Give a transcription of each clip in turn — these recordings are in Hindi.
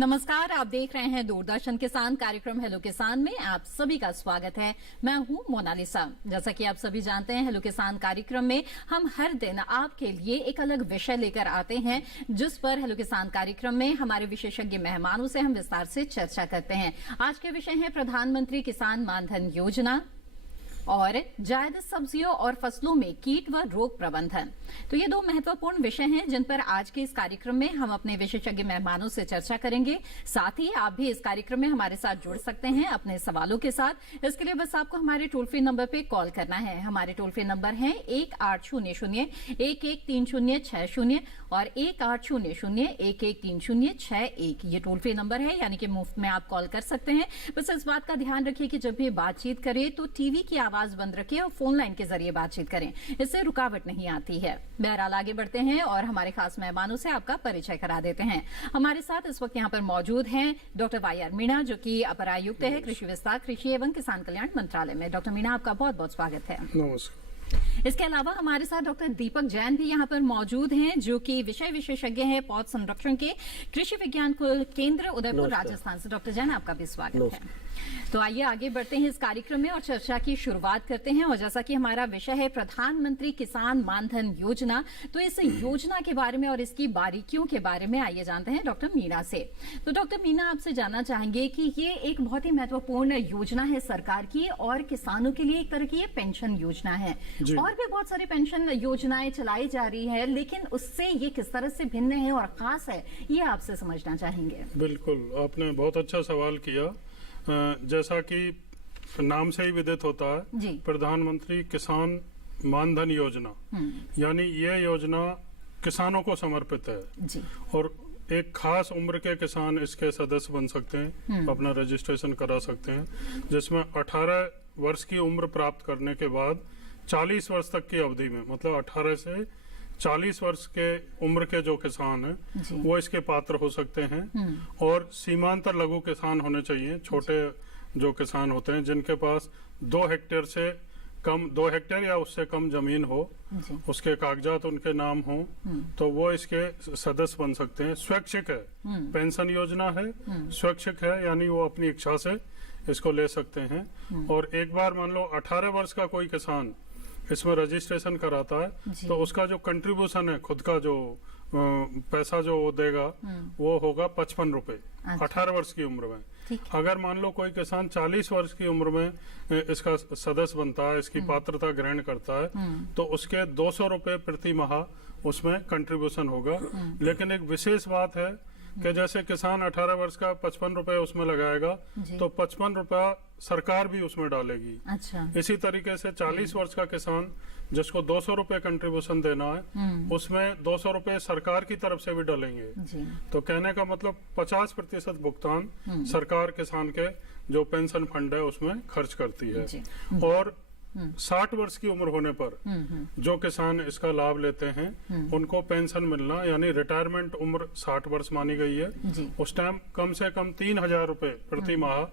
नमस्कार, आप देख रहे हैं दूरदर्शन किसान कार्यक्रम हेलो किसान में आप सभी का स्वागत है। मैं हूं मोनालिसा। जैसा कि आप सभी जानते हैं, हेलो किसान कार्यक्रम में हम हर दिन आपके लिए एक अलग विषय लेकर आते हैं, जिस पर हेलो किसान कार्यक्रम में हमारे विशेषज्ञ मेहमानों से हम विस्तार से चर्चा करते हैं। आज के विषय है प्रधानमंत्री किसान मानधन योजना और जायद सब्जियों और फसलों में कीट व रोग प्रबंधन। तो ये दो महत्वपूर्ण विषय हैं जिन पर आज के इस कार्यक्रम में हम अपने विशेषज्ञ मेहमानों से चर्चा करेंगे। साथ ही आप भी इस कार्यक्रम में हमारे साथ जुड़ सकते हैं अपने सवालों के साथ। इसके लिए बस आपको हमारे टोल फ्री नंबर पे कॉल करना है। हमारे टोल फ्री नंबर है 1800-113060 और 1800-113061। ये टोल फ्री नंबर है, यानी कि मुफ्त में आप कॉल कर सकते हैं। बस इस बात का ध्यान रखिए कि जब भी बातचीत करें तो टीवी की आवाज बंद रखें और फोन लाइन के जरिए बातचीत करें, इससे रुकावट नहीं आती है। बहरहाल आगे बढ़ते हैं और हमारे खास मेहमानों से आपका परिचय करा देते हैं। हमारे साथ इस वक्त यहाँ पर मौजूद हैं डॉक्टर वाई.आर. मीणा, जो कि अपर आयुक्त है कृषि विस्तार, कृषि एवं किसान कल्याण मंत्रालय में। डॉक्टर मीणा, आपका बहुत बहुत स्वागत है। नमस्कार। इसके अलावा हमारे साथ डॉक्टर दीपक जैन भी यहाँ पर मौजूद हैं, जो कि विषय विशेषज्ञ हैं पौध संरक्षण के कृषि विज्ञान केंद्र उदयपुर राजस्थान से। डॉक्टर जैन, आपका भी स्वागत है। तो आइए आगे बढ़ते हैं इस कार्यक्रम में और चर्चा की शुरुआत करते हैं। और जैसा कि हमारा विषय है प्रधानमंत्री किसान मानधन योजना, तो इस योजना के बारे में और इसकी बारीकियों के बारे में आइए जानते हैं डॉक्टर मीणा से। तो डॉक्टर मीणा, आपसे जानना चाहेंगे कि ये एक बहुत ही महत्वपूर्ण योजना है सरकार की और किसानों के लिए एक तरह की ये पेंशन योजना है। और भी बहुत सारी पेंशन योजनाएं चलाई जा रही है, लेकिन उससे ये किस तरह से भिन्न है और खास है, ये आपसे समझना चाहेंगे। बिल्कुल, आपने बहुत अच्छा सवाल किया। जैसा कि नाम से ही विदित होता है, प्रधानमंत्री किसान मानधन योजना, यानी ये योजना किसानों को समर्पित है जी। और एक खास उम्र के किसान इसके सदस्य बन सकते हैं, अपना रजिस्ट्रेशन करा सकते हैं, जिसमें 18 वर्ष की उम्र प्राप्त करने के बाद 40 वर्ष तक की अवधि में, मतलब 18 से 40 वर्ष के उम्र के जो किसान हैं वो इसके पात्र हो सकते हैं। और सीमांतर लघु किसान होने चाहिए, छोटे जो किसान होते हैं जिनके पास 2 हेक्टेयर से कम, 2 हेक्टेयर या उससे कम जमीन हो, उसके कागजात उनके नाम हो, तो वो इसके सदस्य बन सकते हैं। स्वैच्छिक है, पेंशन योजना है, स्वैच्छिक है, यानी वो अपनी इच्छा से इसको ले सकते हैं। और एक बार मान लो 18 वर्ष का कोई किसान इसमें रजिस्ट्रेशन कराता है, तो उसका जो कंट्रीब्यूशन है, खुद का जो पैसा जो वो देगा, वो होगा 55 रुपए 18 वर्ष की उम्र में। अगर मान लो कोई किसान 40 वर्ष की उम्र में इसका सदस्य बनता है, इसकी पात्रता ग्रहण करता है, तो उसके 200 रुपए प्रति माह उसमें कंट्रीब्यूशन होगा। लेकिन एक विशेष बात है कि जैसे किसान 18 वर्ष का 55 रुपए उसमें लगाएगा, तो 55 रुपया सरकार भी उसमें डालेगी। अच्छा। इसी तरीके से 40 वर्ष का किसान जिसको 200 रुपए कंट्रीब्यूशन देना है, उसमें 200 रुपए सरकार की तरफ से भी डालेंगे। तो कहने का मतलब 50% भुगतान सरकार किसान के जो पेंशन फंड है उसमें खर्च करती है। और 60 वर्ष की उम्र होने पर जो किसान इसका लाभ लेते हैं उनको पेंशन मिलना, यानी रिटायरमेंट उम्र 60 वर्ष मानी गई है, उस टाइम कम से कम 3000 रुपए प्रति माह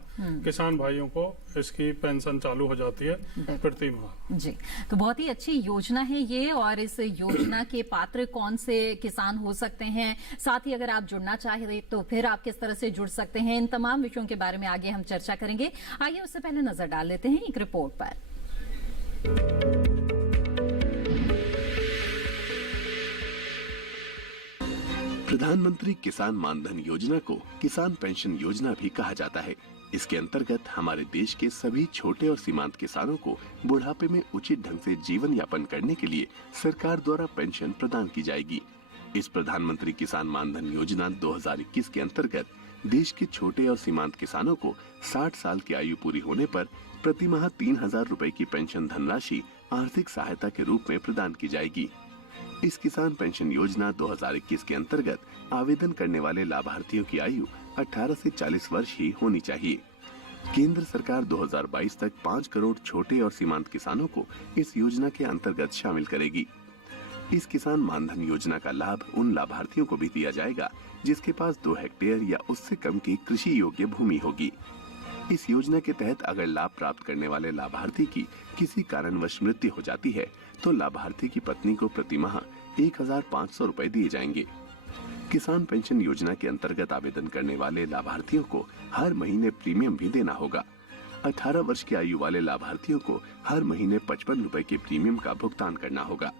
किसान भाइयों को इसकी पेंशन चालू हो जाती है प्रति माह जी। तो बहुत ही अच्छी योजना है ये। और इस योजना के पात्र कौन से किसान हो सकते हैं, साथ ही अगर आप जुड़ना चाहे तो फिर आप किस तरह से जुड़ सकते हैं, इन तमाम विषयों के बारे में आगे हम चर्चा करेंगे। आइए उससे पहले नजर डाल लेते हैं एक रिपोर्ट पर। प्रधानमंत्री किसान मानधन योजना को किसान पेंशन योजना भी कहा जाता है। इसके अंतर्गत हमारे देश के सभी छोटे और सीमांत किसानों को बुढ़ापे में उचित ढंग से जीवन यापन करने के लिए सरकार द्वारा पेंशन प्रदान की जाएगी। इस प्रधानमंत्री किसान मानधन योजना 2021 के अंतर्गत देश के छोटे और सीमांत किसानों को 60 साल की आयु पूरी होने पर प्रति माह 3000 रुपए की पेंशन धनराशि आर्थिक सहायता के रूप में प्रदान की जाएगी। इस किसान पेंशन योजना 2021 के अंतर्गत आवेदन करने वाले लाभार्थियों की आयु 18 से 40 वर्ष ही होनी चाहिए। केंद्र सरकार 2022 तक 5 करोड़ छोटे और सीमांत किसानों को इस योजना के अंतर्गत शामिल करेगी। इस किसान मानधन योजना का लाभ उन लाभार्थियों को भी दिया जाएगा जिसके पास 2 हेक्टेयर या उससे कम की कृषि योग्य भूमि होगी। इस योजना के तहत अगर लाभ प्राप्त करने वाले लाभार्थी की किसी कारणवश मृत्यु हो जाती है, तो लाभार्थी की पत्नी को प्रति माह 1500 रुपए दिए जाएंगे। किसान पेंशन योजना के अंतर्गत आवेदन करने वाले लाभार्थियों को हर महीने प्रीमियम भी देना होगा। 18 वर्ष की आयु वाले लाभार्थियों को हर महीने 55 रुपए के प्रीमियम का भुगतान करना होगा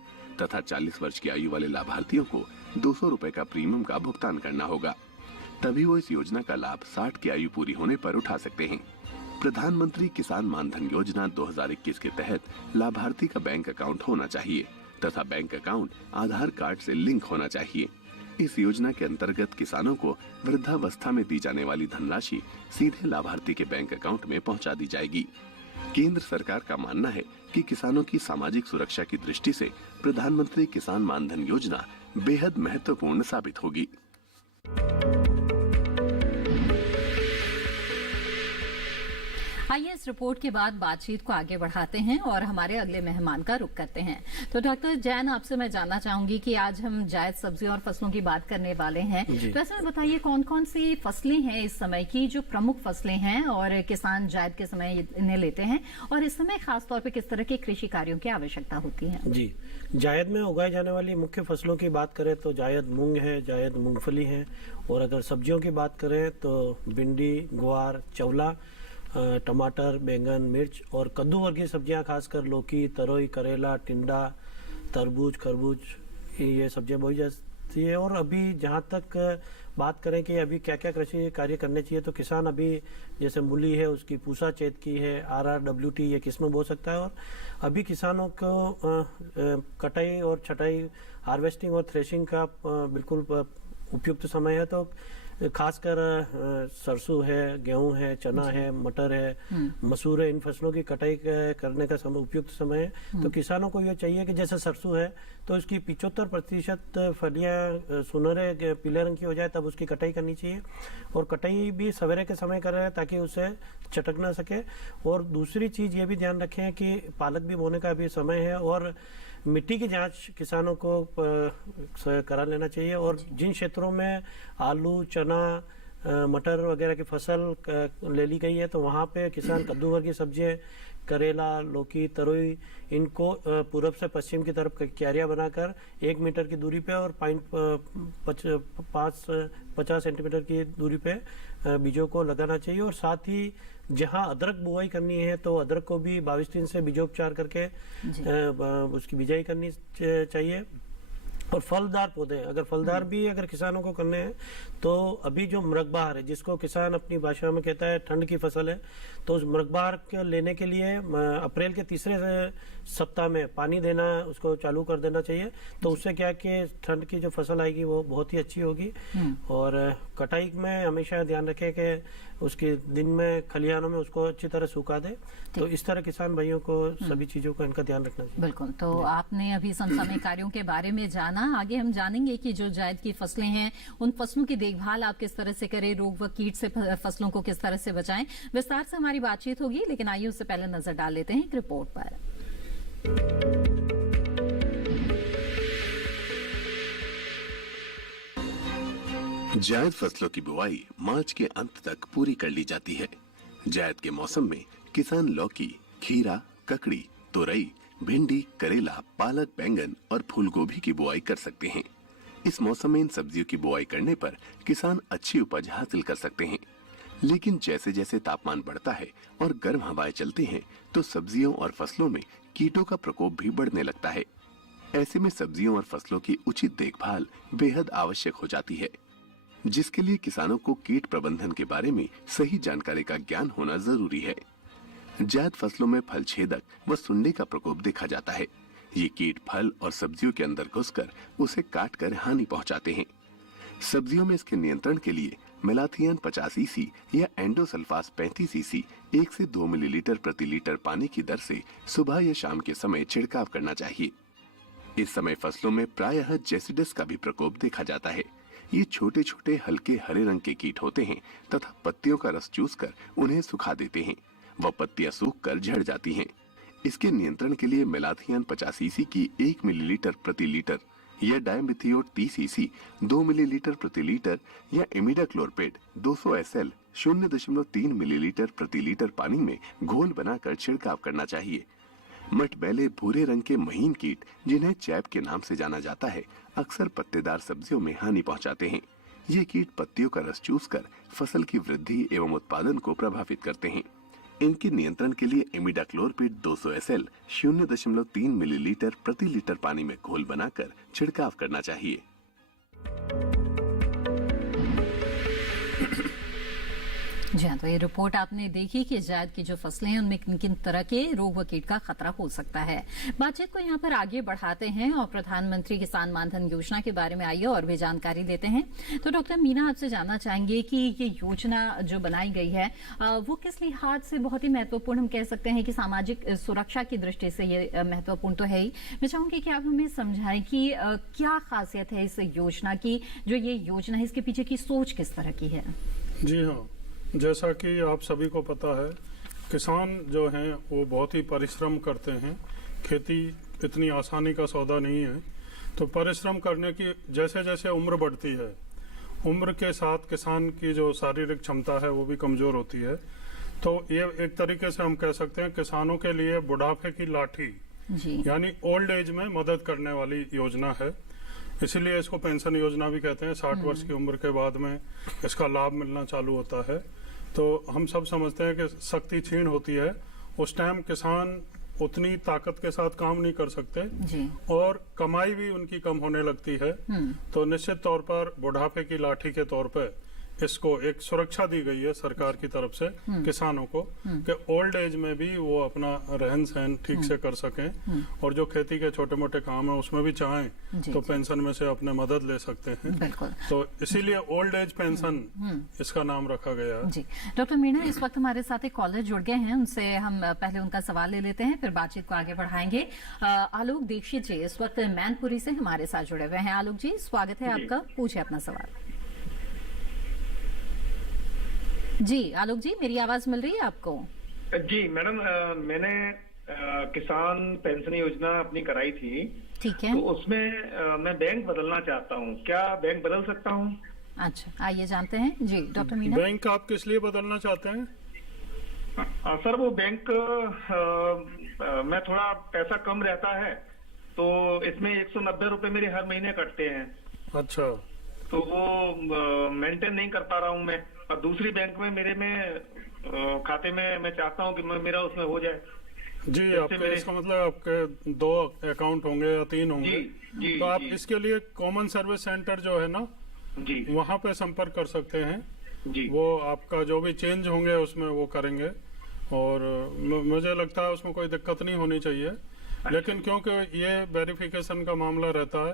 तथा 40 वर्ष की आयु वाले लाभार्थियों को 200 रुपए का प्रीमियम का भुगतान करना होगा। तभी वो इस योजना का लाभ 60 की आयु पूरी होने पर उठा सकते हैं। प्रधानमंत्री किसान मानधन योजना 2021 के तहत लाभार्थी का बैंक अकाउंट होना चाहिए तथा बैंक अकाउंट आधार कार्ड से लिंक होना चाहिए। इस योजना के अंतर्गत किसानों को वृद्धावस्था में दी जाने वाली धनराशि सीधे लाभार्थी के बैंक अकाउंट में पहुंचा दी जाएगी। केंद्र सरकार का मानना है कि किसानों की सामाजिक सुरक्षा की दृष्टि से प्रधानमंत्री किसान मानधन योजना बेहद महत्वपूर्ण साबित होगी। आइए इस रिपोर्ट के बाद बातचीत को आगे बढ़ाते हैं और हमारे अगले मेहमान का रुख करते हैं। तो डॉक्टर जैन, आपसे मैं जानना चाहूंगी कि आज हम जायद सब्जियों और फसलों की बात करने वाले हैं। तो ऐसे में बताइए कौन कौन सी फसलें हैं इस समय की जो प्रमुख फसलें हैं और किसान जायद के समय इन्हें लेते हैं, और इस समय खासतौर पर किस तरह के कृषि कार्यों की आवश्यकता होती है? जी, जायद में उगाई जाने वाली मुख्य फसलों की बात करें तो जायद मूंग है, जायद मूंगफली है, और अगर सब्जियों की बात करें तो भिंडी, गुआर, चौला, टमाटर, बैंगन, मिर्च और कद्दू वर्गीय सब्जियां, खासकर लौकी, तरोई, करेला, टिंडा, तरबूज, खरबूज, ये सब्जियां बोई जाती है। और अभी जहां तक बात करें कि अभी क्या क्या कृषि कार्य करने चाहिए, तो किसान अभी जैसे मूली है उसकी पूसा चेत की है, RRWT ये किस्म बो सकता है। और अभी किसानों को कटाई और छटाई, हार्वेस्टिंग और थ्रेशिंग का बिल्कुल उपयुक्त समय है। तो खासकर सरसों है, गेहूं है, चना है, मटर है, मसूर है, इन फसलों की कटाई करने का समय उपयुक्त समय है। तो किसानों को ये चाहिए कि जैसे सरसों है तो इसकी 75% फलियां सुनहरे पीले रंग की हो जाए तब उसकी कटाई करनी चाहिए, और कटाई भी सवेरे के समय करें ताकि उसे चटक ना सके। और दूसरी चीज ये भी ध्यान रखें कि पालक भी बोने का भी समय है, और मिट्टी की जांच किसानों को करा लेना चाहिए। और जिन क्षेत्रों में आलू, चना, मटर वगैरह की फसल ले ली गई है तो वहाँ पे किसान कद्दू वर्गीय सब्जियां, करेला, लौकी, तरोई, इनको पूर्व से पश्चिम की तरफ क्यारियां बनाकर 1 मीटर की दूरी पे और 50 सेंटीमीटर की दूरी पे बीजों को लगाना चाहिए। और साथ ही जहां अदरक बुआई करनी है तो अदरक को भी 22 दिन से बीजोपचार करके उसकी बिजाई करनी चाहिए। और फलदार पौधे, अगर फलदार भी अगर किसानों को करने हैं तो अभी जो मृगबहार है, जिसको किसान अपनी भाषा में कहता है ठंड की फसल है, तो उस मृगबहार के लेने के लिए अप्रैल के तीसरे सप्ताह में पानी देना उसको चालू कर देना चाहिए। तो उससे क्या कि ठंड की जो फसल आएगी वो बहुत ही अच्छी होगी। और कटाई में हमेशा ध्यान रखें कि उसके दिन में खलिहानों में उसको अच्छी तरह सूखा दे। तो इस तरह किसान भाइयों को सभी चीजों का इनका ध्यान रखना चाहिए। बिल्कुल। तो आपने अभी समसामयिक कार्यों के बारे में जाना, आगे हम जानेंगे कि जो जायद की फसलें हैं उन फसलों की देखभाल आप किस तरह से करें, रोग व कीट से फसलों को किस तरह से बचाएं। विस्तार से हमारी बातचीत होगी, लेकिन आइए उससे पहले नजर डाल लेते हैं एक रिपोर्ट पर। जायद फसलों की बुआई मार्च के अंत तक पूरी कर ली जाती है। जायद के मौसम में किसान लौकी, खीरा, ककड़ी, तोरई, भिंडी, करेला, पालक, बैंगन और फूलगोभी की बुआई कर सकते हैं। इस मौसम में इन सब्जियों की बुआई करने पर किसान अच्छी उपज हासिल कर सकते हैं। लेकिन जैसे जैसे तापमान बढ़ता है और गर्म हवाएं चलती हैं, तो सब्जियों और फसलों में कीटों का प्रकोप भी बढ़ने लगता है। ऐसे में सब्जियों और फसलों की उचित देखभाल बेहद आवश्यक हो जाती है, जिसके लिए किसानों को कीट प्रबंधन के बारे में सही जानकारी का ज्ञान होना जरूरी है। जायद फसलों में फल छेदक व सुंडी का प्रकोप देखा जाता है। ये कीट फल और सब्जियों के अंदर घुसकर उसे काटकर हानि पहुंचाते हैं। सब्जियों में इसके नियंत्रण के लिए मेलाथियन 50 EC या एंडोसल्फास 35 EC 1 से 2 मिलीलीटर प्रति लीटर पानी की दर से सुबह या शाम के समय छिड़काव करना चाहिए। इस समय फसलों में प्रायः जेसिडस का भी प्रकोप देखा जाता है। ये छोटे छोटे हल्के हरे रंग के कीट होते हैं तथा पत्तियों का रस चूसकर उन्हें सुखा देते हैं व पत्तियां सूखकर झड़ जाती हैं। इसके नियंत्रण के लिए मेलाथियन 50 EC की 1 मिलीलीटर प्रति लीटर या डायमिथियोट 30 EC 2 मिलीलीटर प्रति लीटर या इमिडाक्लोरपेड 200 SL 0.3 मिलीलीटर प्रति लीटर पानी में घोल बनाकर छिड़काव करना चाहिए। मटमैले भूरे रंग के महीन कीट, जिन्हें चैप के नाम से जाना जाता है, अक्सर पत्तेदार सब्जियों में हानि पहुंचाते हैं। ये कीट पत्तियों का रस चूसकर फसल की वृद्धि एवं उत्पादन को प्रभावित करते हैं। इनके नियंत्रण के लिए इमिडाक्लोरपिड 200 SL 0.3 मिलीलीटर प्रति लीटर पानी में घोल बनाकर छिड़काव करना चाहिए। जी हाँ, तो ये रिपोर्ट आपने देखी कि जायद की जो फसलें हैं उनमें किन किन तरह के रोग व कीट का खतरा हो सकता है। बातचीत को यहाँ पर आगे बढ़ाते हैं और प्रधानमंत्री किसान मानधन योजना के बारे में आइए और भी जानकारी लेते हैं। तो डॉक्टर मीना, आपसे जानना चाहेंगे कि ये योजना जो बनाई गई है वो किस लिहाज से बहुत ही महत्वपूर्ण, हम कह सकते हैं कि सामाजिक सुरक्षा की दृष्टि से ये महत्वपूर्ण तो है ही। मैं चाहूंगी कि आप हमें समझाएं कि क्या खासियत है इस योजना की, जो ये योजना है इसके पीछे की सोच किस तरह की है? जी हाँ, जैसा कि आप सभी को पता है, किसान जो हैं वो बहुत ही परिश्रम करते हैं। खेती इतनी आसानी का सौदा नहीं है, तो परिश्रम करने की जैसे जैसे उम्र बढ़ती है, उम्र के साथ किसान की जो शारीरिक क्षमता है वो भी कमजोर होती है। तो ये एक तरीके से हम कह सकते हैं किसानों के लिए बुढ़ापे की लाठी, यानी ओल्ड एज में मदद करने वाली योजना है। इसीलिए इसको पेंशन योजना भी कहते हैं। 60 वर्ष की उम्र के बाद में इसका लाभ मिलना चालू होता है। तो हम सब समझते हैं कि शक्ति क्षीण होती है, उस टाइम किसान उतनी ताकत के साथ काम नहीं कर सकते जी। और कमाई भी उनकी कम होने लगती है। तो निश्चित तौर पर बुढ़ापे की लाठी के तौर पर इसको एक सुरक्षा दी गई है सरकार की तरफ से किसानों को, कि ओल्ड एज में भी वो अपना रहन सहन ठीक से कर सकें और जो खेती के छोटे मोटे काम है उसमें भी चाहें तो पेंशन में से अपने मदद ले सकते हैं। तो इसीलिए ओल्ड एज पेंशन इसका नाम रखा गया है। जी डॉक्टर मीणा, इस वक्त हमारे साथ एक कॉलर जुड़ गए हैं, उनसे हम पहले उनका सवाल ले लेते हैं, फिर बातचीत को आगे बढ़ाएंगे। आलोक दीक्षित जी इस वक्त मैनपुरी से हमारे साथ जुड़े हुए हैं। आलोक जी, स्वागत है आपका, पूछे अपना सवाल। जी आलोक जी, मेरी आवाज मिल रही है आपको? जी मैडम, मैंने किसान पेंशन योजना अपनी कराई थी। ठीक है। तो उसमें मैं बैंक बदलना चाहता हूँ, क्या बैंक बदल सकता हूँ? अच्छा, आइए जानते हैं। जी डॉक्टर मीना, बैंक आप किस लिए बदलना चाहते हैं? सर वो बैंक में थोड़ा पैसा कम रहता है, तो इसमें 190 रुपए मेरे हर महीने कटते हैं। अच्छा। तो वो मेंटेन नहीं कर पा रहा हूँ मैं, और दूसरी बैंक में मेरे में खाते में मैं चाहता हूँ कि मेरा उसमें हो जाए। जी, आपके इसका मतलब आपके 2 अकाउंट होंगे या 3 होंगे। जी, तो आप इसके लिए कॉमन सर्विस सेंटर जो है ना जी, वहाँ पे संपर्क कर सकते हैं जी। वो आपका जो भी चेंज होंगे उसमें वो करेंगे और मुझे लगता है उसमें कोई दिक्कत नहीं होनी चाहिए। लेकिन क्योंकि ये वेरिफिकेशन का मामला रहता है,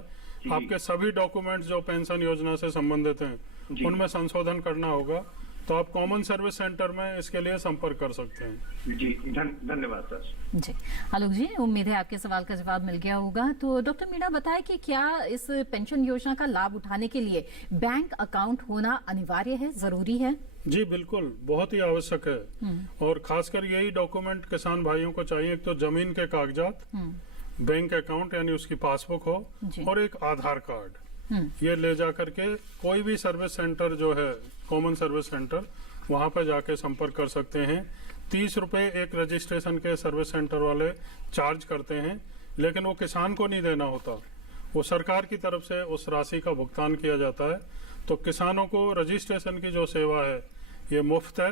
आपके सभी डॉक्यूमेंट्स जो पेंशन योजना से संबंधित हैं उनमें संशोधन करना होगा, तो आप कॉमन सर्विस सेंटर में इसके लिए संपर्क कर सकते हैं। जी धन्यवाद सर। जी आलोक जी, उम्मीद है आपके सवाल का जवाब मिल गया होगा। तो डॉक्टर मीणा बताएं कि क्या इस पेंशन योजना का लाभ उठाने के लिए बैंक अकाउंट होना अनिवार्य है, जरूरी है? जी बिल्कुल, बहुत ही आवश्यक है। और खासकर यही डॉक्यूमेंट किसान भाइयों को चाहिए। एक तो जमीन के कागजात, बैंक अकाउंट यानी उसकी पासबुक हो, और एक आधार कार्ड। ये ले जा करके कोई भी सर्विस सेंटर जो है, कॉमन सर्विस सेंटर, वहां पर जाके संपर्क कर सकते हैं। 30 रुपए एक रजिस्ट्रेशन के सर्विस सेंटर वाले चार्ज करते हैं, लेकिन वो किसान को नहीं देना होता, वो सरकार की तरफ से उस राशि का भुगतान किया जाता है। तो किसानों को रजिस्ट्रेशन की जो सेवा है ये मुफ्त है।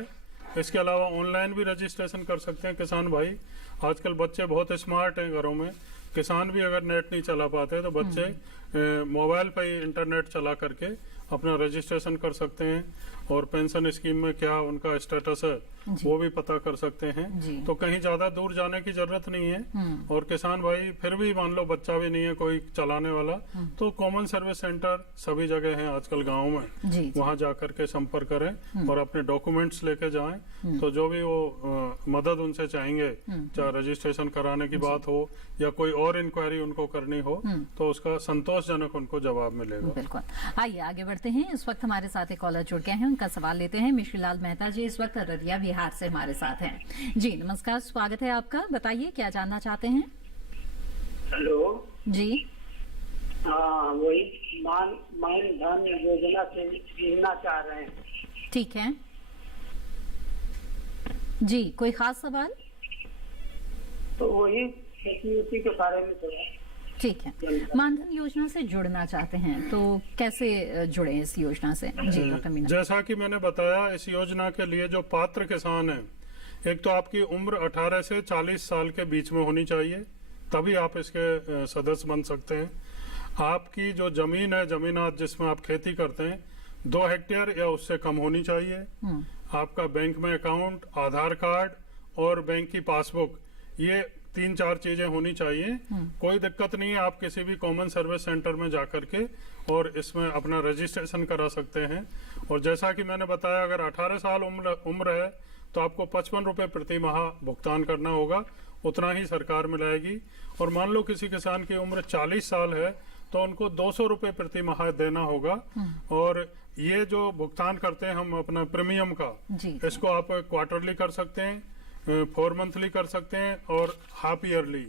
इसके अलावा ऑनलाइन भी रजिस्ट्रेशन कर सकते हैं किसान भाई। आजकल बच्चे बहुत स्मार्ट हैं घरों में, किसान भी अगर नेट नहीं चला पाते तो बच्चे मोबाइल पर ही इंटरनेट चला करके अपना रजिस्ट्रेशन कर सकते हैं और पेंशन स्कीम में क्या उनका स्टेटस है वो भी पता कर सकते हैं। तो कहीं ज्यादा दूर जाने की जरूरत नहीं है। और किसान भाई फिर भी मान लो बच्चा भी नहीं है कोई चलाने वाला, तो कॉमन सर्विस सेंटर सभी जगह हैं आजकल गाँव में, वहाँ जा करके संपर्क करें और अपने डॉक्यूमेंट्स लेके जाएं। तो जो भी वो मदद उनसे चाहेंगे, चाहे रजिस्ट्रेशन कराने की बात हो या कोई और इंक्वायरी उनको करनी हो, तो उसका संतोषजनक उनको जवाब मिलेगा। बिल्कुल, आइए आगे बढ़ते हैं। इस वक्त हमारे साथ एक कॉलर जुड़ गए हैं, उनका सवाल लेते हैं। मिश्रीलाल मेहता जी इस वक्त रदिया बिहार से हमारे साथ हैं। जी नमस्कार, स्वागत है आपका, बताइए क्या जानना चाहते हैं? हेलो जी। हाँ, वही मानधन योजना से जुड़ना चाह रहे हैं। ठीक है जी, कोई खास सवाल? तो वही खेती के बारे में थोड़ा। ठीक है, मानधन योजना से जुड़ना चाहते हैं तो कैसे जुड़े इस योजना से? जी डॉक्टर मीना। जैसा कि मैंने बताया, इस योजना के लिए जो पात्र किसान हैं, एक तो आपकी उम्र 18 से 40 साल के बीच में होनी चाहिए, तभी आप इसके सदस्य बन सकते हैं। आपकी जो जमीन है, जमीनात जिसमें आप खेती करते हैं, 2 हेक्टेयर या उससे कम होनी चाहिए। आपका बैंक में अकाउंट, आधार कार्ड और बैंक की पासबुक, ये 3-4 चीजें होनी चाहिए। कोई दिक्कत नहीं है, आप किसी भी कॉमन सर्विस सेंटर में जाकर के और इसमें अपना रजिस्ट्रेशन करा सकते हैं। और जैसा कि मैंने बताया, अगर 18 साल उम्र है तो आपको 55 रुपए प्रति माह भुगतान करना होगा, उतना ही सरकार मिलाएगी। और मान लो किसी किसान की उम्र 40 साल है तो उनको 200 रुपए प्रति माह देना होगा। और ये जो भुगतान करते हैं हम अपना प्रीमियम का, इसको आप क्वार्टरली कर सकते हैं, 4 मंथली कर सकते हैं और हाफ ईयरली,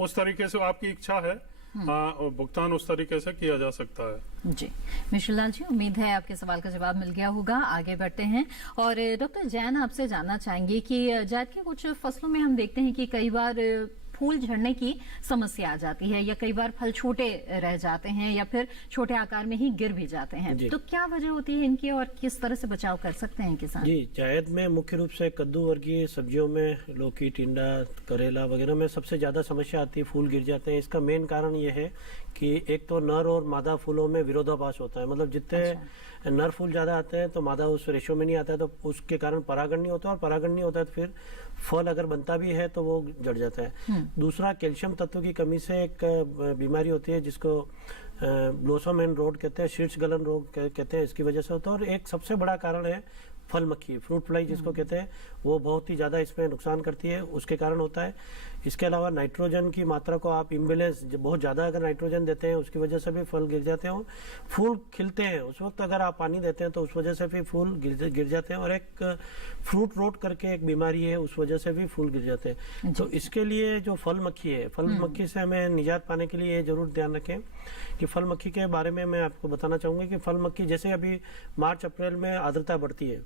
उस तरीके से आपकी इच्छा है और भुगतान उस तरीके से किया जा सकता है। जी मिश्र लाल जी, उम्मीद है आपके सवाल का जवाब मिल गया होगा। आगे बढ़ते हैं और डॉक्टर जैन आपसे जानना चाहेंगे कि जायद के कुछ फसलों में हम देखते हैं कि कई बार फूल झड़ने की समस्या आ जाती है, या कई बार फल छोटे रह जाते हैं, या फिर छोटे आकार में ही गिर भी जाते हैं। तो क्या वजह होती है इनकी और किस तरह से बचाव कर सकते हैं किसान? जी, जायद में मुख्य रूप से कद्दू वर्गीय सब्जियों में लौकी, टिंडा, करेला वगैरह में सबसे ज्यादा समस्या आती है, फूल गिर जाते हैं। इसका मेन कारण ये है कि एक तो नर और मादा फूलों में विरोधाभास होता है, मतलब जितने नर फूल ज्यादा आते हैं तो मादा उस रेशो में नहीं आता है, तो उसके कारण परागण नहीं होता, और परागण नहीं होता है तो फिर फल अगर बनता भी है तो वो जड़ जाता है। दूसरा, कैल्शियम तत्व की कमी से एक बीमारी होती है जिसको ब्लोसम एंड रोड कहते हैं, शीर्ष गलन रोग कहते हैं, इसकी वजह से होता है। और एक सबसे बड़ा कारण है फल मक्खी, फ्रूट फ्लाई जिसको कहते हैं, वो बहुत ही ज्यादा इसमें नुकसान करती है, उसके कारण होता है। इसके अलावा नाइट्रोजन की मात्रा को आप इम्बेलेंस, बहुत ज्यादा अगर नाइट्रोजन देते हैं उसकी वजह से भी फल गिर जाते हैं। फूल खिलते हैं उस वक्त अगर आप पानी देते हैं तो उस वजह से भी फूल गिर जाते हैं। और एक फ्रूट रोट करके एक बीमारी है, उस वजह से भी फूल गिर जाते हैं। तो इसके लिए जो फल मक्खी है, फल मक्खी से हमें निजात पाने के लिए जरूर ध्यान रखें कि फल मक्खी के बारे में मैं आपको बताना चाहूंगा कि फल मक्खी जैसे अभी मार्च अप्रैल में आर्द्रता बढ़ती है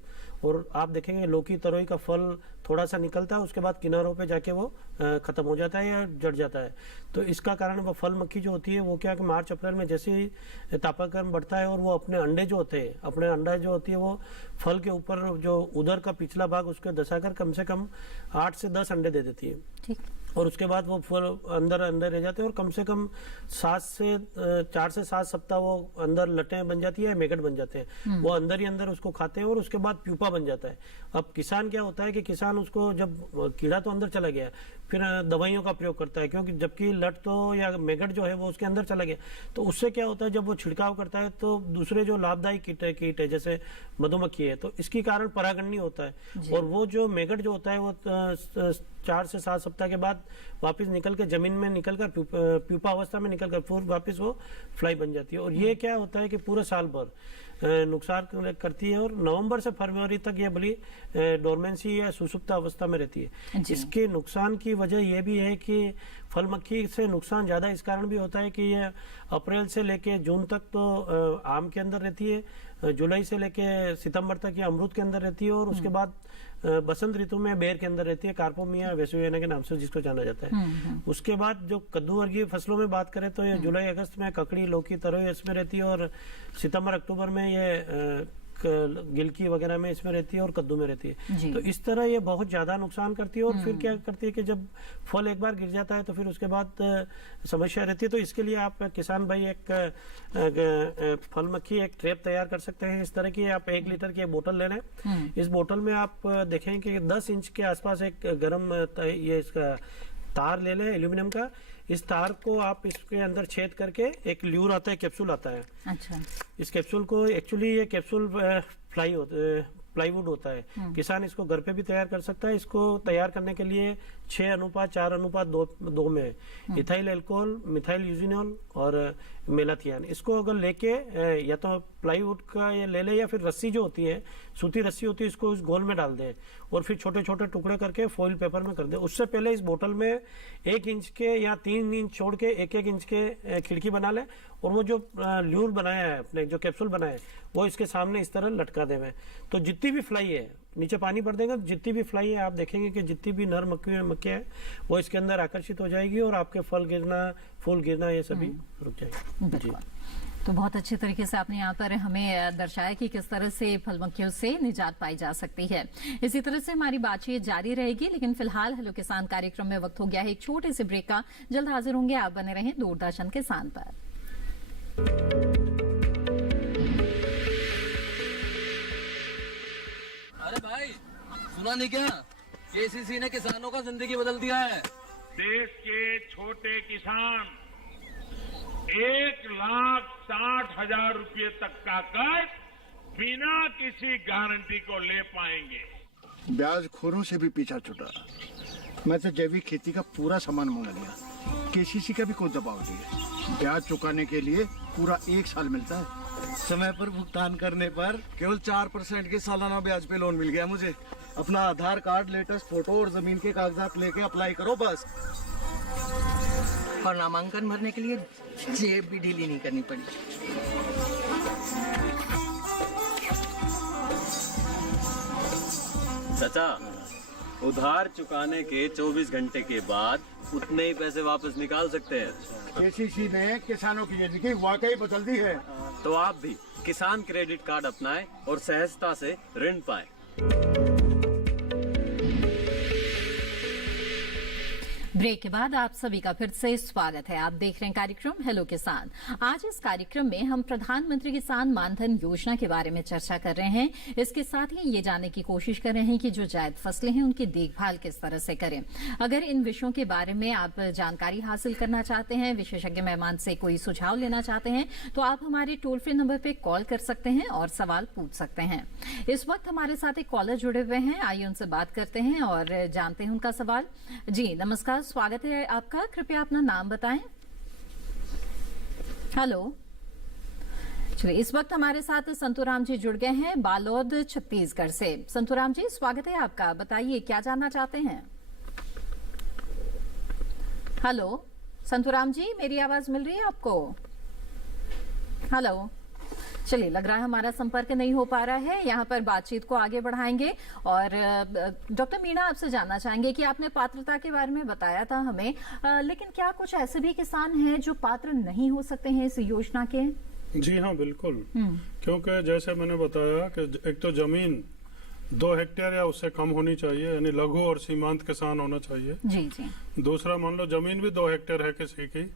और आप देखेंगे लौकी तरोई का फल थोड़ा सा निकलता है, उसके बाद किनारों पे जाके वो खत्म हो जाता है या जड़ जाता है। तो इसका कारण वो फल मक्खी जो होती है वो क्या कि मार्च अप्रैल में जैसे ही तापक्रम बढ़ता है और वो अपने अंडे जो होते हैं, अपने अंडा जो होती है वो फल के ऊपर जो उधर का पिछला भाग उसको दसाकर कम से कम 8 से 10 अंडे दे देती है। ठीक। और उसके बाद वो फल अंदर रह जाते हैं और कम से कम 4 से 7 सप्ताह वो अंदर लटें बन जाती है, मैगट बन जाते हैं, वो अंदर ही अंदर उसको खाते हैं और उसके बाद प्यूपा बन जाता है। अब किसान क्या होता है कि किसान उसको जब कीड़ा तो अंदर चला गया फिर दवाइयों का प्रयोग करता है, क्योंकि जबकि लट तो या मैगट जो है वो उसके अंदर चला गया, तो उससे क्या होता है जब वो छिड़काव करता है तो दूसरे जो लाभदायी कीट है जैसे मधुमक्खी है, तो इसके कारण परागण नहीं होता है और वो जो मैगट जो होता है वो 4 से 7 सप्ताह के बाद वापस निकल के जमीन में निकलकर प्यूपा अवस्था में निकलकर फिर वापस वो फ्लाई बन जाती है। और ये क्या होता है कि पूरे साल भर नुकसान करती है और नवंबर से फरवरी तक ये बड़ी डोरमेंसी या सुसुप्त अवस्था में रहती है। इसके नुकसान की वजह यह भी है कि फल मक्खी से नुकसान ज्यादा इस कारण भी होता है कि ये अप्रैल से लेके जून तक तो आम के अंदर रहती है, जुलाई से लेके सितंबर तक ये अमरूद के अंदर रहती है और उसके बाद बसंत ऋतु में बेर के अंदर रहती है, कार्पोमिया वेसुवियाना के नाम से जिसको जाना जाता है। उसके बाद जो कद्दू वर्गीय फसलों में बात करें तो ये जुलाई अगस्त में ककड़ी, लौकी, तरोई इसमें रहती है और सितंबर अक्टूबर में ये गिलकी वगैरह में इसमें रहती है और कद्दू में रहती है। तो इस तरह ये बहुत ज्यादा नुकसान करती है और फिर क्या करती है कि जब फल एक बार गिर जाता है तो फिर उसके बाद समस्या रहती है। तो इसके लिए आप किसान भाई एक फल मक्खी एक ट्रैप तैयार कर सकते हैं। इस तरह की आप 1 लीटर की बोतल ले लें। इस बोतल में आप देखें कि 10 इंच के आसपास एक गर्म ये इसका तार ले लें एल्यूमिनियम का। इस तार को आप इसके अंदर छेद करके एक ल्यूर आता है, कैप्सूल आता है। अच्छा। इस कैप्सूल को एक्चुअली ये कैप्सूल प्लाईवुड होता है। किसान इसको घर पे भी तैयार कर सकता है। इसको तैयार करने के लिए 6:4:2 में इथाइल अल्कोहल, मिथाइल यूजिनॉल और मेलाथियान, इसको अगर लेके या तो प्लाईवुड का ये ले ले या फिर रस्सी जो होती है, सूती रस्सी होती है, इसको उस घोल में डाल दें और फिर छोटे छोटे टुकड़े करके फॉइल पेपर में कर दें। उससे पहले इस बोतल में 1 इंच के या 3 इंच छोड़ के 1-1 इंच के खिड़की बना लें और वो जो ल्यूर बनाया है, अपने जो कैप्सूल बनाया है, वो इसके सामने इस तरह लटका देवे। तो जितनी भी फ्लाई है नीचे पानी भर देंगे तो जितनी भी फ्लाई है आप देखेंगे कि जितनी भी नर मक्खियां है वो इसके अंदर आकर्षित हो जाएगी और आपके फल गिरना, फूल गिरना ये सभी रुक जाएगा। बिल्कुल। तो बहुत अच्छे तरीके से आपने यहाँ पर हमें दर्शाया कि किस तरह से फल मक्खियों से निजात पाई जा सकती है। इसी तरह से हमारी बातचीत जारी रहेगी, लेकिन फिलहाल हेलो किसान कार्यक्रम में वक्त हो गया है एक छोटे से ब्रेक का। जल्द हाजिर होंगे, आप बने रहें दूरदर्शन किसान पर। अरे भाई सुना नहीं क्या, केसीसी ने किसानों का जिंदगी बदल दिया है। देश के छोटे किसान 1,60,000 रुपये तक का कर्ज बिना किसी गारंटी को ले पाएंगे। ब्याज खोरों से भी पीछा छुटा। मैं तो जैविक खेती का पूरा सामान मंगा लिया, केसीसी का भी कोई दबाव नहीं है। ब्याज चुकाने के लिए पूरा 1 साल मिलता है। समय पर भुगतान करने पर केवल 4% के सालाना ब्याज पे लोन मिल गया मुझे। अपना आधार कार्ड, लेटेस्ट फोटो और जमीन के कागजात लेके अप्लाई करो बस। और नामांकन भरने के लिए जेब भी ढीली नहीं करनी पड़ी। चाचा, उधार चुकाने के 24 घंटे के बाद उतने ही पैसे वापस निकाल सकते हैं। केसीसी ने किसानों की जिंदगी वाकई बदल दी है। तो आप भी किसान क्रेडिट कार्ड अपनाएं और सहजता से ऋण पाएं। ब्रेक के बाद आप सभी का फिर से स्वागत है। आप देख रहे हैं कार्यक्रम हेलो किसान। आज इस कार्यक्रम में हम प्रधानमंत्री किसान मानधन योजना के बारे में चर्चा कर रहे हैं। इसके साथ ही ये जानने की कोशिश कर रहे हैं कि जो जायद फसलें हैं उनकी देखभाल किस तरह से करें। अगर इन विषयों के बारे में आप जानकारी हासिल करना चाहते हैं, विशेषज्ञ मेहमान से कोई सुझाव लेना चाहते हैं, तो आप हमारे टोल फ्री नंबर पर कॉल कर सकते हैं और सवाल पूछ सकते हैं। इस वक्त हमारे साथ एक कॉलर जुड़े हुए हैं, आइए उनसे बात करते हैं और जानते हैं उनका सवाल। जी नमस्कार, स्वागत है आपका। कृपया अपना नाम बताएं। हेलो। चलिए, इस वक्त हमारे साथ संतूराम जी जुड़ गए हैं बालोद छत्तीसगढ़ से। संतूराम जी, स्वागत है आपका। बताइए क्या जानना चाहते हैं। हेलो संतूराम जी, मेरी आवाज मिल रही है आपको? हेलो। चलिए, लग रहा है हमारा संपर्क नहीं हो पा रहा है। यहाँ पर बातचीत को आगे बढ़ाएंगे और डॉक्टर मीणा आपसे जानना चाहेंगे कि आपने पात्रता के बारे में बताया था हमें, लेकिन क्या कुछ ऐसे भी किसान हैं जो पात्र नहीं हो सकते हैं इस योजना के? जी हाँ, बिल्कुल। क्योंकि जैसे मैंने बताया कि एक तो जमीन 2 हेक्टेयर या उससे कम होनी चाहिए, यानी लघु और सीमांत किसान होना चाहिए। जी जी। दूसरा, मान लो जमीन भी 2 हेक्टेयर है किसी की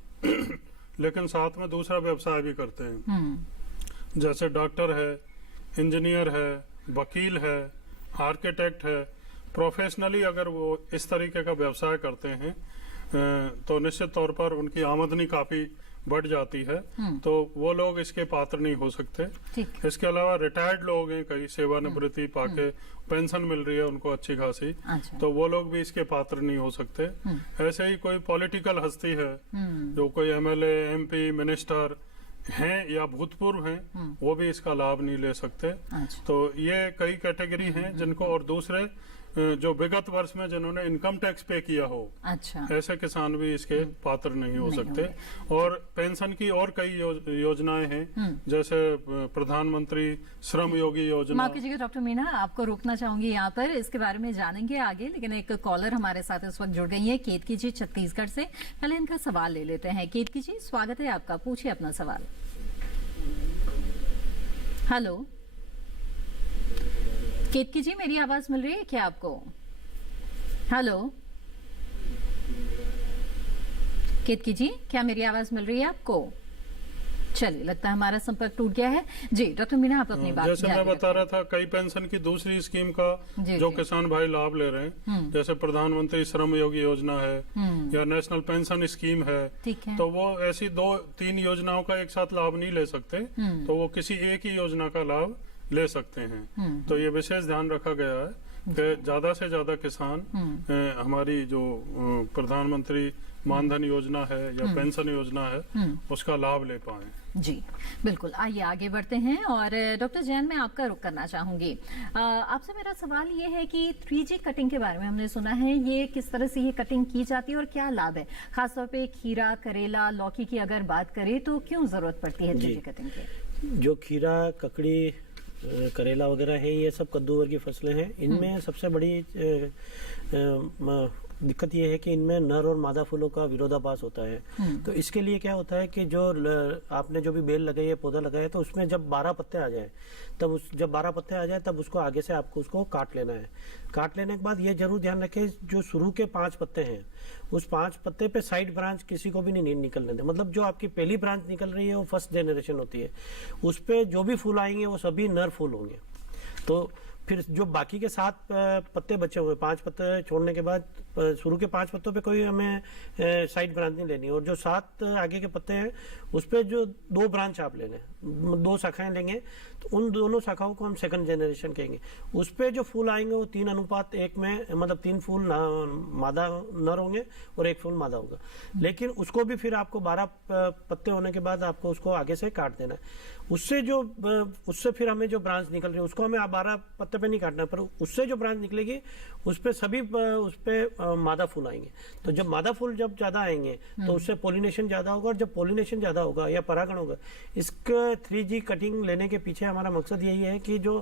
लेकिन साथ में दूसरा व्यवसाय भी करते हैं, जैसे डॉक्टर है, इंजीनियर है, वकील है, आर्किटेक्ट है। प्रोफेशनली अगर वो इस तरीके का व्यवसाय करते हैं तो निश्चित तौर पर उनकी आमदनी काफी बढ़ जाती है, तो वो लोग इसके पात्र नहीं हो सकते। इसके अलावा रिटायर्ड लोग हैं, कई सेवानिवृत्ति पाके पेंशन मिल रही है उनको अच्छी खासी, तो वो लोग भी इसके पात्र नहीं हो सकते। ऐसे ही कोई पॉलिटिकल हस्ती है जो कोई MLA, MP, मिनिस्टर हैं या भूतपूर्व हैं, वो भी इसका लाभ नहीं ले सकते। तो ये कई कैटेगरी हैं जिनको, और दूसरे जो विगत वर्ष में जिन्होंने इनकम टैक्स पे किया हो, ऐसे किसान भी इसके पात्र नहीं हो सकते। और पेंशन की और कई योजनाएं हैं, जैसे प्रधानमंत्री श्रम योगी योजना। माफ कीजिएगा डॉक्टर मीणा, आपको रोकना चाहूंगी यहाँ पर, इसके बारे में जानेंगे आगे, लेकिन एक कॉलर हमारे साथ इस वक्त जुड़ गई है, केतकी जी छत्तीसगढ़ से। पहले इनका सवाल ले लेते हैं। केतकी जी, स्वागत है आपका, पूछिए अपना सवाल। हेलो केतकी जी, मेरी आवाज मिल रही है क्या आपको? हेलो केतकी जी, क्या मेरी आवाज मिल रही है आपको? चलिए, लगता है हमारा संपर्क टूट गया है। जी डॉक्टर मीणा, आप अपनी बात जैसे मैं बता रहा था, कई पेंशन की दूसरी स्कीम का जो किसान भाई लाभ ले रहे हैं, जैसे प्रधानमंत्री श्रम योगी योजना है या नेशनल पेंशन स्कीम है, तो वो ऐसी 2-3 योजनाओं का एक साथ लाभ नहीं ले सकते, तो वो किसी एक ही योजना का लाभ ले सकते हैं। तो ये विशेष ध्यान रखा गया है कि ज्यादा से ज्यादा किसान हमारी जो प्रधानमंत्री मानधन योजना है या पेंशन योजना है उसका लाभ ले पाए। जी बिल्कुल, आइए आगे बढ़ते हैं। और डॉक्टर जैन, मैं आपका रुख करना चाहूंगी। आपसे मेरा सवाल ये है कि 3G कटिंग के बारे में हमने सुना है, ये किस तरह से ये कटिंग की जाती है और क्या लाभ है? खासतौर पे खीरा, करेला, लौकी की अगर बात करें तो क्यों जरूरत पड़ती है 3G कटिंग की? जो खीरा, ककड़ी, करेला वगैरह है, ये सब कद्दू वर्गीय फसलें हैं। इनमें सबसे बड़ी दिक्कत ये है कि इनमें नर और मादा फूलों का विरोधाभास होता है। तो इसके लिए क्या होता है कि जो आपने जो भी बेल लगाई है, पौधा लगाया है, तो उसमें जब 12 पत्ते आ जाए तब जब 12 पत्ते आ जाए तब उसको आगे से आपको उसको काट लेना है। काट लेने के बाद ये जरूर ध्यान रखें, जो शुरू के 5 पत्ते हैं उस 5 पत्ते पे साइड ब्रांच किसी को भी नहीं निकलने दें। मतलब जो आपकी पहली ब्रांच निकल रही है वो फर्स्ट जनरेशन होती है, उस पे जो भी फूल आएंगे वो सभी नर फूल होंगे। तो फिर जो बाकी के 7 पत्ते बचे हुए, 5 पत्ते छोड़ने के बाद शुरू के 5 पत्तों पे कोई हमें साइड ब्रांच नहीं लेनी, और जो 7 आगे के पत्ते हैं उस पे जो 2 ब्रांच आप लेने, 2 शाखाएं लेंगे, तो उन दोनों शाखाओं को हम सेकंड जनरेशन कहेंगे। उस पे जो फूल आएंगे वो 3:1 में, मतलब 3 फूल मादा नर होंगे और 1 फूल मादा होगा। लेकिन उसको भी फिर आपको 12 पत्ते होने के बाद आपको उसको आगे से काट देना है। उससे फिर हमें जो ब्रांच निकल रही है उसको हमें 12 पत्ते पे नहीं काटना, पर उससे जो ब्रांच निकलेगी उस पे सभी उस पे मादा फूल आएंगे। तो जब मादा फूल जब ज्यादा आएंगे तो उससे पोलिनेशन ज्यादा होगा, और जब पोलिनेशन ज्यादा होगा या परागण होगा, इसके 3G कटिंग लेने के पीछे हमारा मकसद यही है कि जो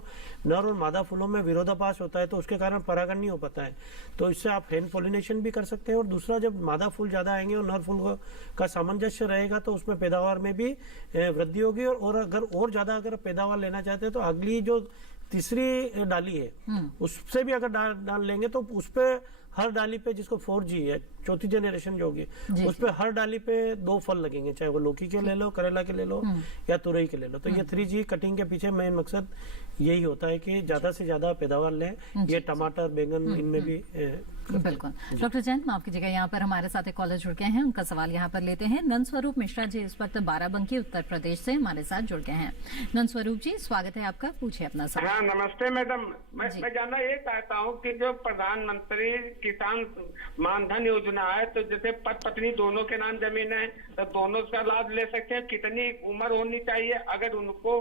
नर और मादा फूलों में विरोधाभास होता है तो उसके कारण परागण नहीं हो पाता है, तो इससे आप हैंड पोलिनेशन भी कर सकते हैं। और दूसरा, जब मादा फूल ज्यादा आएंगे और नर फूल का सामंजस्य रहेगा तो उसमें पैदावार में भी वृद्धि होगी। और अगर और ज्यादा अगर पैदावार लेना चाहते हैं तो अगली जो तीसरी डाली है उससे भी अगर डाल लेंगे तो उस पे हर डाली पे, जिसको 4G है, 4थी जनरेशन जो होगी, उस पे हर डाली पे 2 फल लगेंगे, चाहे वो लौकी के ले लो, करेला के ले लो या तुरई के ले लो। तो ये 3G कटिंग के पीछे मेन मकसद यही होता है कि ज्यादा से ज्यादा पैदावार लें। ये टमाटर, बैंगन, इनमें भी बिल्कुल। डॉक्टर जैन, माफ कीजिएगा, यहाँ पर हमारे साथ एक कॉलर जुड़ गए हैं, उनका सवाल यहाँ पर लेते हैं। नंद स्वरूप मिश्रा जी इस वक्त बाराबंकी उत्तर प्रदेश से हमारे साथ जुड़ गए हैं। नंद स्वरूप जी, स्वागत है आपका, पूछिए अपना सवाल। हाँ, नमस्ते मैडम। मैं जानना ये चाहता हूँ कि जो प्रधानमंत्री किसान मानधन योजना है, तो जैसे पति पत्नी दोनों के नाम जमीन है तो दोनों का लाभ ले सकते हैं। कितनी उम्र होनी चाहिए अगर उनको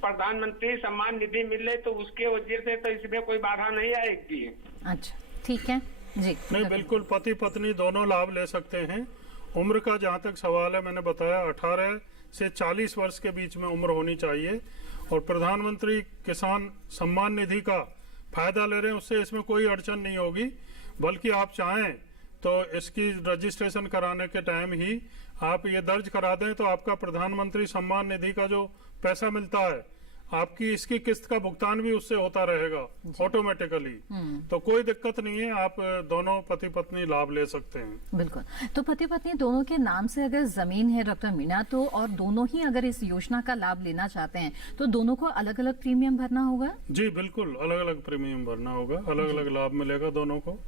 प्रधानमंत्री सम्मान निधि मिले तो उसके वजह से तो इसमें कोई बाधा नहीं आएगी? अच्छा, ठीक है जी। नहीं, बिल्कुल पति पत्नी दोनों लाभ ले सकते हैं। उम्र का जहाँ तक सवाल है, मैंने बताया 18 से 40 वर्ष के बीच में उम्र होनी चाहिए। और प्रधानमंत्री किसान सम्मान निधि का फायदा ले रहे हैं, उससे इसमें कोई अड़चन नहीं होगी। बल्कि आप चाहें तो इसकी रजिस्ट्रेशन कराने के टाइम ही आप ये दर्ज करा दें तो आपका प्रधानमंत्री सम्मान निधि का जो पैसा मिलता है, आपकी इसकी किस्त का भुगतान भी उससे होता रहेगा ऑटोमेटिकली। तो कोई दिक्कत नहीं है, आप दोनों पति पत्नी लाभ ले सकते हैं। बिल्कुल। तो पति पत्नी दोनों के नाम से अगर जमीन है डॉक्टर मीना, तो और दोनों ही अगर इस योजना का लाभ लेना चाहते हैं तो दोनों को अलग अलग प्रीमियम भरना होगा? जी बिल्कुल, अलग अलग प्रीमियम भरना होगा, अलग अलग लाभ मिलेगा दोनों को।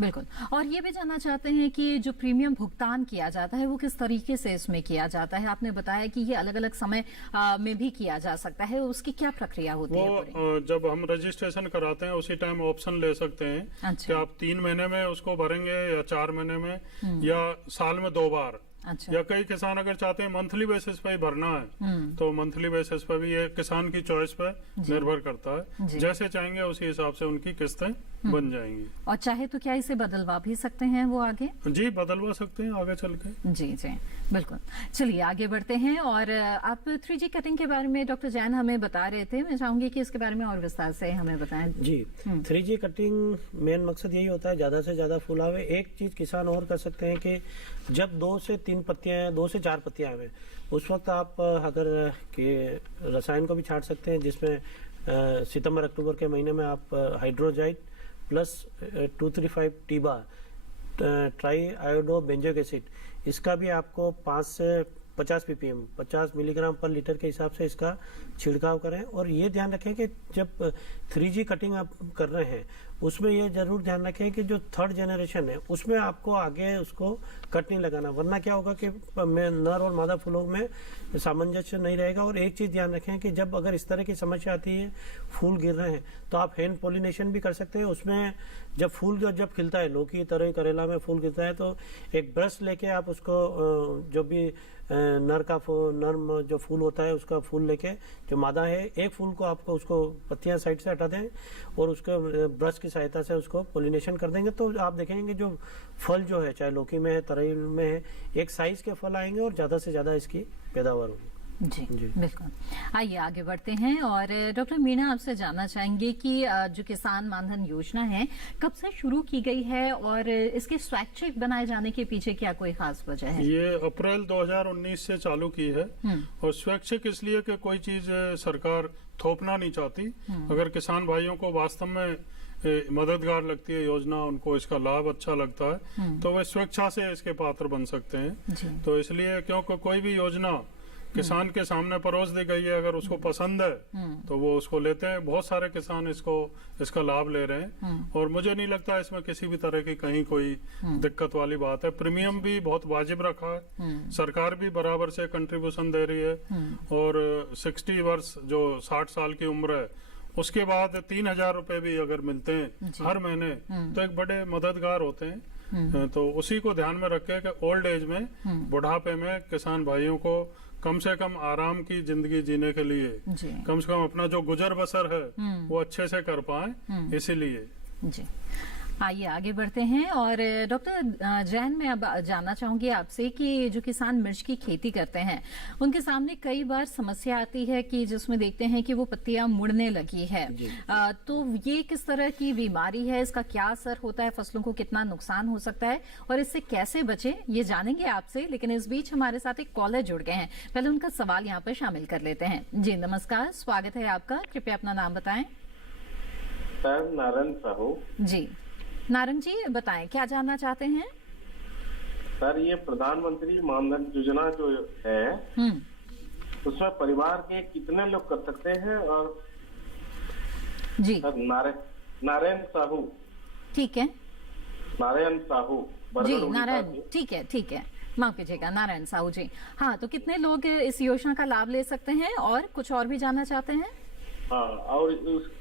बिल्कुल। और ये भी जानना चाहते हैं कि जो प्रीमियम भुगतान किया जाता है वो किस तरीके से इसमें किया जाता है? आपने बताया कि ये अलग अलग समय में भी किया जा सकता है, उसकी क्या प्रक्रिया होती है? वो जब हम रजिस्ट्रेशन कराते हैं उसी टाइम ऑप्शन ले सकते हैं। अच्छा। कि आप 3 महीने में उसको भरेंगे या 4 महीने में या साल में 2 बार। अच्छा। या कई किसान अगर चाहते हैं मंथली बेसिस पे ही भरना है तो मंथली बेसिस पे भी, ये किसान की चॉइस पे निर्भर करता है। जैसे चाहेंगे उसी हिसाब से उनकी किस्तें बन जाएंगी। और चाहे तो क्या इसे बदलवा भी सकते हैं वो आगे? जी, बदलवा सकते हैं आगे चल के। जी जी बिल्कुल। चलिए आगे बढ़ते हैं। और आप 3G कटिंग के बारे में डॉक्टर जैन हमें बता रहे थे, मैं चाहूंगी कि इसके बारे में और विस्तार से हमें बताएं। जी, 3G कटिंग मेन मकसद यही होता है ज्यादा से ज्यादा फूल आवे। एक चीज किसान और कर सकते हैं कि जब 2 से 3 पत्तियां, 2 से 4 पत्तियां आवे, उस वक्त आप अगर के रसायन को भी छाट सकते हैं, जिसमें सितंबर अक्टूबर के महीने में आप हाइड्रोजाइड प्लस 235 टीबा ट्राई आयोडो बेंजोइक एसिड, इसका भी आपको 5 से 50 ppm 50 मिलीग्राम पर लीटर के हिसाब से इसका छिड़काव करें। और ये ध्यान रखें कि जब 3G कटिंग आप कर रहे हैं उसमें ये जरूर ध्यान रखें कि जो 3rd जनरेशन है उसमें आपको आगे उसको कट नहीं लगाना, वरना क्या होगा कि नर और मादा फूलों में सामंजस्य नहीं रहेगा। और एक चीज ध्यान रखें कि जब अगर इस तरह की समस्या आती है, फूल गिर रहे हैं, तो आप हैंड पोलिनेशन भी कर सकते हैं। उसमें जब फूल जब खिलता है, लौकी, तरोई, करेला में फूल गिरता है, तो एक ब्रश लेके आप उसको जो भी नर जो फूल होता है उसका फूल लेके, जो मादा है एक फूल को आपको उसको पत्तियां साइड से हटा दें और उसके ब्रश की सहायता से उसको पोलिनेशन कर देंगे, तो आप देखेंगे जो फल जो है, चाहे लौकी में है, तरोई में है, एक साइज के फल आएंगे और ज्यादा से ज्यादा इसकी पैदावार होगी। जी बिल्कुल। आइए आगे बढ़ते हैं और डॉक्टर मीणा आपसे जानना चाहेंगे कि जो किसान मानधन योजना है कब से शुरू की गई है और इसके स्वैच्छिक बनाए जाने के पीछे क्या कोई खास वजह है? ये अप्रैल 2019 से चालू की है और स्वैच्छिक इसलिए कि कोई चीज सरकार थोपना नहीं चाहती। अगर किसान भाइयों को वास्तव में मददगार लगती है योजना, उनको इसका लाभ अच्छा लगता है तो वे स्वेच्छा से इसके पात्र बन सकते हैं। तो इसलिए क्योंकि कोई भी योजना किसान के सामने परोस दी गई है, अगर उसको पसंद है तो वो उसको लेते हैं। बहुत सारे किसान इसका लाभ ले रहे हैं और मुझे नहीं लगता इसमें किसी भी तरह की कहीं कोई दिक्कत वाली बात है। प्रीमियम भी बहुत वाजिब रखा है, सरकार भी बराबर से कंट्रीब्यूशन दे रही है और 60 वर्ष जो 60 साल की उम्र है उसके बाद 3,000 रुपए भी अगर मिलते हैं हर महीने तो एक बड़े मददगार होते हैं। तो उसी को ध्यान में रखे कि ओल्ड एज में, बुढ़ापे में किसान भाइयों को कम से कम आराम की जिंदगी जीने के लिए कम से कम अपना जो गुजर बसर है वो अच्छे से कर पाए, इसीलिए। जी आइए आगे बढ़ते हैं और डॉक्टर जैन, मैं अब जानना चाहूंगी आपसे कि जो किसान मिर्च की खेती करते हैं उनके सामने कई बार समस्या आती है कि जिसमें देखते हैं कि वो पत्तियां मुड़ने लगी है। तो ये किस तरह की बीमारी है, इसका क्या असर होता है, फसलों को कितना नुकसान हो सकता है और इससे कैसे बचे, ये जानेंगे आपसे। लेकिन इस बीच हमारे साथ एक कॉलर जुड़ गए हैं, पहले उनका सवाल यहाँ पर शामिल कर लेते हैं। जी नमस्कार, स्वागत है आपका, कृपया अपना नाम बताएं। सर नारायण साहू। जी नारायण जी बताएं, क्या जानना चाहते हैं? सर ये प्रधानमंत्री मानधन योजना जो है उसमें परिवार के कितने लोग कर सकते हैं? और जी सर नारायण साहू। ठीक है, नारायण साहू जी नारायण, ठीक है, माफ कीजिएगा, नारायण साहू जी। हाँ, तो कितने लोग इस योजना का लाभ ले सकते हैं और कुछ और भी जानना चाहते हैं? हाँ, और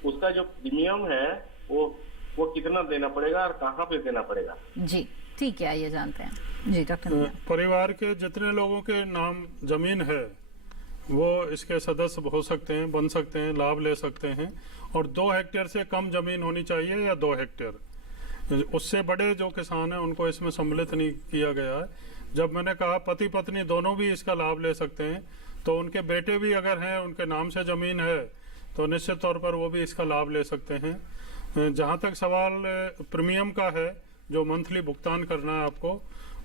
उसका जो प्रीमियम है वो कितना देना पड़ेगा और कहाँ पे देना पड़ेगा? जी ठीक है, आइए जानते हैं। जी डॉक्टर, परिवार के जितने लोगों के नाम जमीन है वो इसके सदस्य हो सकते हैं, बन सकते हैं, लाभ ले सकते हैं। और 2 हेक्टेयर से कम जमीन होनी चाहिए या 2 हेक्टेयर, उससे बड़े जो किसान हैं उनको इसमें सम्मिलित नहीं किया गया है। जब मैंने कहा पति पत्नी दोनों भी इसका लाभ ले सकते हैं, तो उनके बेटे भी अगर हैं, उनके नाम से जमीन है तो निश्चित तौर पर वो भी इसका लाभ ले सकते हैं। जहाँ तक सवाल प्रीमियम का है, जो मंथली भुगतान करना है आपको,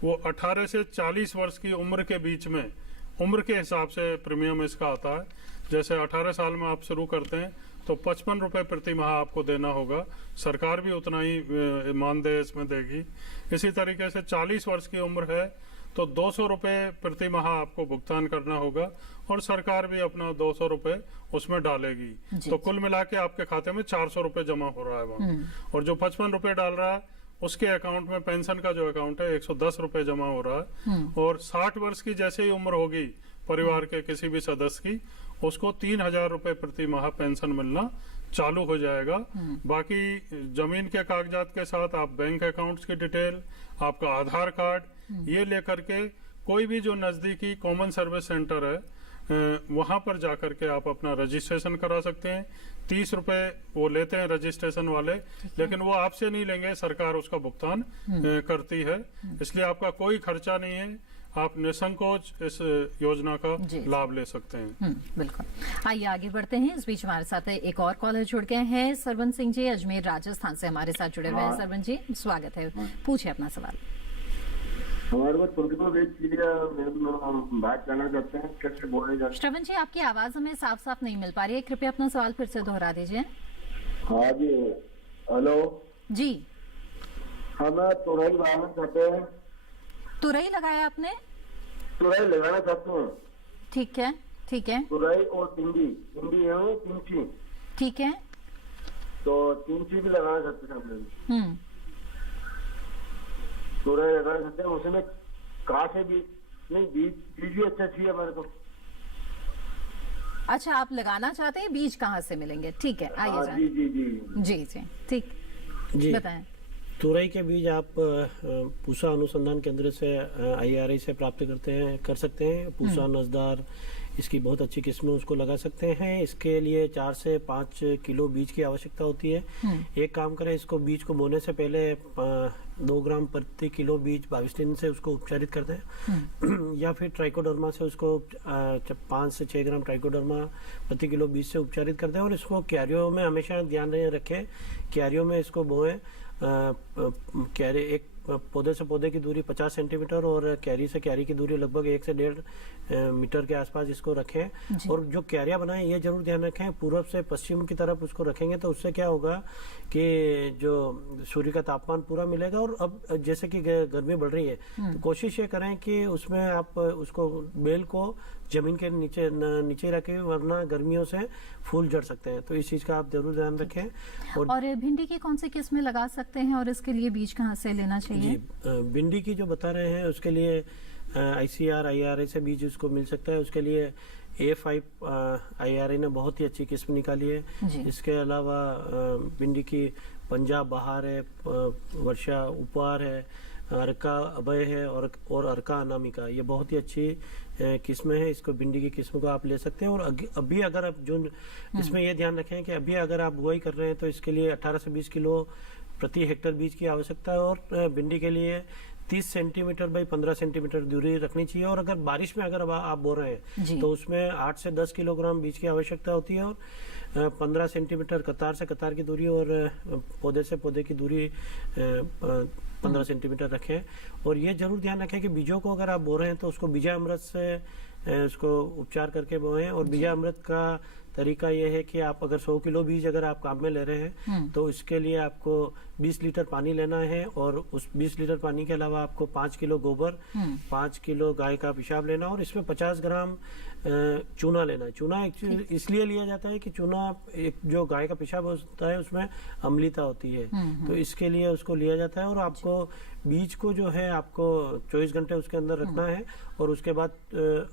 वो 18 से 40 वर्ष की उम्र के बीच में, उम्र के हिसाब से प्रीमियम इसका आता है। जैसे 18 साल में आप शुरू करते हैं तो 55 रुपए प्रति माह आपको देना होगा, सरकार भी उतना ही मानदेय इसमें देगी। इसी तरीके से 40 वर्ष की उम्र है तो 200 रुपए प्रति माह आपको भुगतान करना होगा और सरकार भी अपना 200 रुपए उसमें डालेगी। तो कुल मिला के आपके खाते में 400 रुपए जमा हो रहा है वहाँ। और जो 55 रुपए डाल रहा है उसके अकाउंट में, पेंशन का जो अकाउंट है, 110 रुपए जमा हो रहा है। और 60 वर्ष की जैसे ही उम्र होगी परिवार के किसी भी सदस्य की, उसको 3,000 रुपए प्रति माह पेंशन मिलना चालू हो जाएगा। बाकी जमीन के कागजात के साथ आप बैंक अकाउंट्स की डिटेल, आपका आधार कार्ड, ये लेकर के कोई भी जो नजदीकी कॉमन सर्विस सेंटर है वहां पर जाकर के आप अपना रजिस्ट्रेशन करा सकते हैं। 30 रुपए वो लेते हैं रजिस्ट्रेशन वाले, लेकिन वो आपसे नहीं लेंगे, सरकार उसका भुगतान करती है। इसलिए आपका कोई खर्चा नहीं है, आप निसंकोच इस योजना का लाभ ले सकते हैं। बिल्कुल, आइए आगे बढ़ते हैं। इस बीच हमारे साथ एक और कॉलर जुड़ गए हैं, सरवन सिंह जी अजमेर राजस्थान से हमारे साथ जुड़े हुए हैं। सरवन जी स्वागत है, पूछे अपना सवाल। हमारे बात करना चाहते हैं, कैसे बोले जाते हैं? श्रवण जी आपकी आवाज हमें साफ साफ नहीं मिल पा रही है, कृपया अपना सवाल फिर से दोहरा दीजिए। हाँ जी, हेलो जी। हमें तुरई लगाना चाहते हैं। तुरई लगाया आपने? तुरई लगाना चाहते हैं। ठीक है, ठीक है। तुरई और टिंडी है, तिमची। ठीक है, तो तिमची भी लगाना चाहते हैं। तुरई लगाना चाहते हैं, उसमें कहाँ से भी नहीं, बीज भी अच्छा चाहिए हमारे को। अच्छा, आप लगाना चाहते हैं, बीज कहाँ से मिलेंगे? ठीक है, आइए जी जी जी जी जी ठीक जी बताएं। तुरई के बीज आप पूसा अनुसंधान केंद्र से IRI से प्राप्त कर सकते हैं। पूसा, नजदार, इसकी बहुत अच्छी किस्में उसको लगा सकते हैं। इसके लिए 4 से 5 किलो बीज की आवश्यकता होती है। एक काम करें, इसको बीज को बोने से पहले 2 ग्राम प्रति किलो बीज 22 दिन से उसको उपचारित कर दें या फिर ट्राइकोडर्मा से उसको 5 से 6 ग्राम ट्राइकोडर्मा प्रति किलो बीज से उपचारित कर दें। और इसको क्यारियों में हमेशा ध्यान रखें, क्यारियों में इसको बोएं। क्यारी एक पौधे से पौधे की दूरी 50 सेंटीमीटर और क्यारी से क्यारी की दूरी लगभग 1 से 1.5 मीटर के आसपास इसको रखें। और जो क्यारियां बनाएं ये जरूर ध्यान रखें, पूर्व से पश्चिम की तरफ उसको रखेंगे तो उससे क्या होगा कि जो सूर्य का तापमान पूरा मिलेगा। और अब जैसे कि गर्मी बढ़ रही है तो कोशिश ये करें कि उसमें आप उसको बेल को जमीन के नीचे रखें, वरना गर्मियों से फूल झड़ सकते हैं। तो इस चीज का आप जरूर ध्यान रखें। और भिंडी की कौन सी किस्में लगा सकते हैं और इसके लिए बीज कहाँ से लेना चाहिए? भिंडी की जो बता रहे हैं उसके लिए ICR IRA से बीज उसको मिल सकता है। उसके लिए A5 IRA ने बहुत ही अच्छी किस्म निकाली है। इसके अलावा भिंडी की पंजाब बहार है, वर्षा उपहार है, अर्का अभय है और अर्का अनामिका, ये बहुत ही अच्छी किस्में हैं। इसको भिंडी की किस्म को आप ले सकते हैं। और अभी अगर आप जो इसमें ये ध्यान रखें कि अभी अगर आप बुआई कर रहे हैं तो इसके लिए 18 से 20 किलो प्रति हेक्टेयर बीज की आवश्यकता है। और भिंडी के लिए 30 सेंटीमीटर बाई 15 सेंटीमीटर दूरी रखनी चाहिए। और अगर बारिश में अगर आप बो रहे हैं तो उसमें 8 से 10 किलोग्राम बीज की आवश्यकता होती है। और 15 सेंटीमीटर कतार से कतार की दूरी और पौधे से पौधे की दूरी 15 सेंटीमीटर रखें। और ये जरूर ध्यान रखें कि बीजों को अगर आप बो रहे हैं तो उसको बीजा अमृत से उसको उपचार करके बोएं। और बीजा अमृत का तरीका यह है कि आप अगर 100 किलो बीज अगर आप काम में ले रहे हैं तो इसके लिए आपको 20 लीटर पानी लेना है। और उस 20 लीटर पानी के अलावा आपको 5 किलो गोबर, 5 किलो गाय का पेशाब लेना और इसमें 50 ग्राम चूना लेना है। चूना इसलिए लिया जाता है कि चूना एक जो गाय का पेशाब होता है उसमें अम्लता होती है, तो इसके लिए उसको लिया जाता है। और आपको बीज को जो है आपको 24 घंटे उसके अंदर रखना है और उसके बाद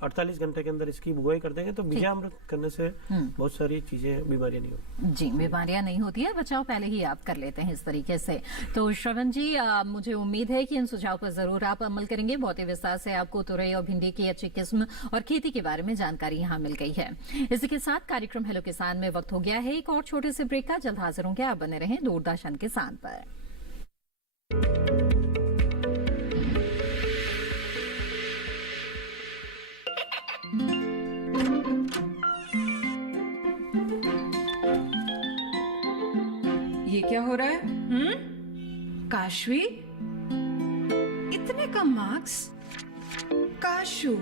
48 घंटे के अंदर इसकी बुआई कर देंगे तो बीजामृत करने से बहुत सारी चीजें बीमारियां नहीं होती। जी, बीमारियां नहीं होती है, बचाव पहले ही आप कर लेते हैं इस तरीके से। तो श्रवण जी, मुझे उम्मीद है कि इन सुझाव पर जरूर आप अमल करेंगे। बहुत ही विस्तार से आपको तुरई और भिंडी की अच्छी किस्म और खेती के बारे में जानकारी यहाँ मिल गई है। इसी के साथ कार्यक्रम हेलो किसान में वक्त हो गया है एक और छोटे से ब्रेक का। जल्द हाजिर होंगे, आप बने रहें दूरदर्शन किसान पर। ये क्या हो रहा है? काशवी, इतने कम मार्क्स? काशू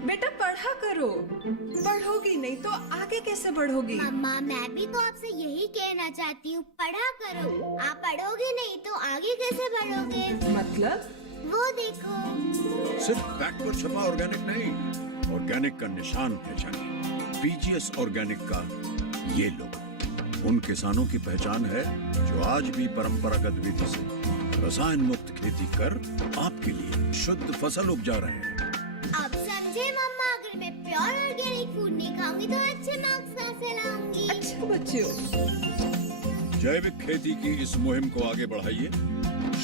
बेटा पढ़ा करो, पढ़ोगी नहीं तो आगे कैसे बढ़ोगी? मम्मा, मैं भी तो आपसे यही कहना चाहती हूँ, पढ़ा करो। आप पढ़ोगे नहीं तो आगे कैसे बढ़ोगे? मतलब? वो देखो, सिर्फ बैक पर छपा ऑर्गेनिक नहीं, ऑर्गेनिक का निशान पहचानिए। PGS ऑर्गेनिक का ये लोगो उन किसानों की पहचान है जो आज भी परंपरागत विधि से रसायन मुक्त खेती कर आपके लिए शुद्ध फसल उपजा रहे हैं। अब समझे मम्मा, अगर मैं प्योर ऑर्गेनिक फूड नहीं खाऊंगी तो अच्छे मार्क्स कहाँ से लाऊंगी? अच्छा बच्चों, जैविक खेती की इस मुहिम को आगे बढ़ाइए,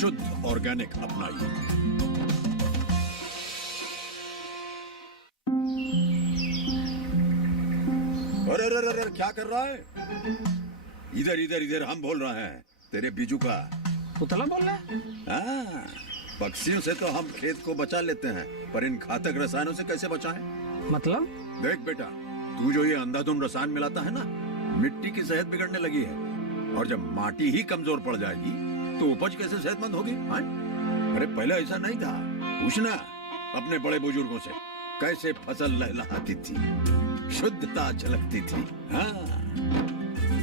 शुद्ध ऑर्गेनिक अपनाइए। अरे क्या कर रहा है? इधर इधर इधर, हम बोल रहे हैं तेरे बीजू का। पुतला बोल रहा है? हाँ, पक्षियों से तो हम खेत को बचा लेते हैं, पर इन घातक रसायनों से कैसे बचाएं? मतलब? देख बेटा, तू जो ये अंधाधुंध रसायन मिलाता है ना, मिट्टी की सेहत बिगड़ने लगी है। और जब माटी ही कमजोर पड़ जाएगी तो उपज कैसे सेहतमंद होगी? अरे पहले ऐसा नहीं था। पूछना अपने बड़े बुजुर्गों से, कैसे फसल लहलहाती थी, शुद्धता झलकती थी। हाँ,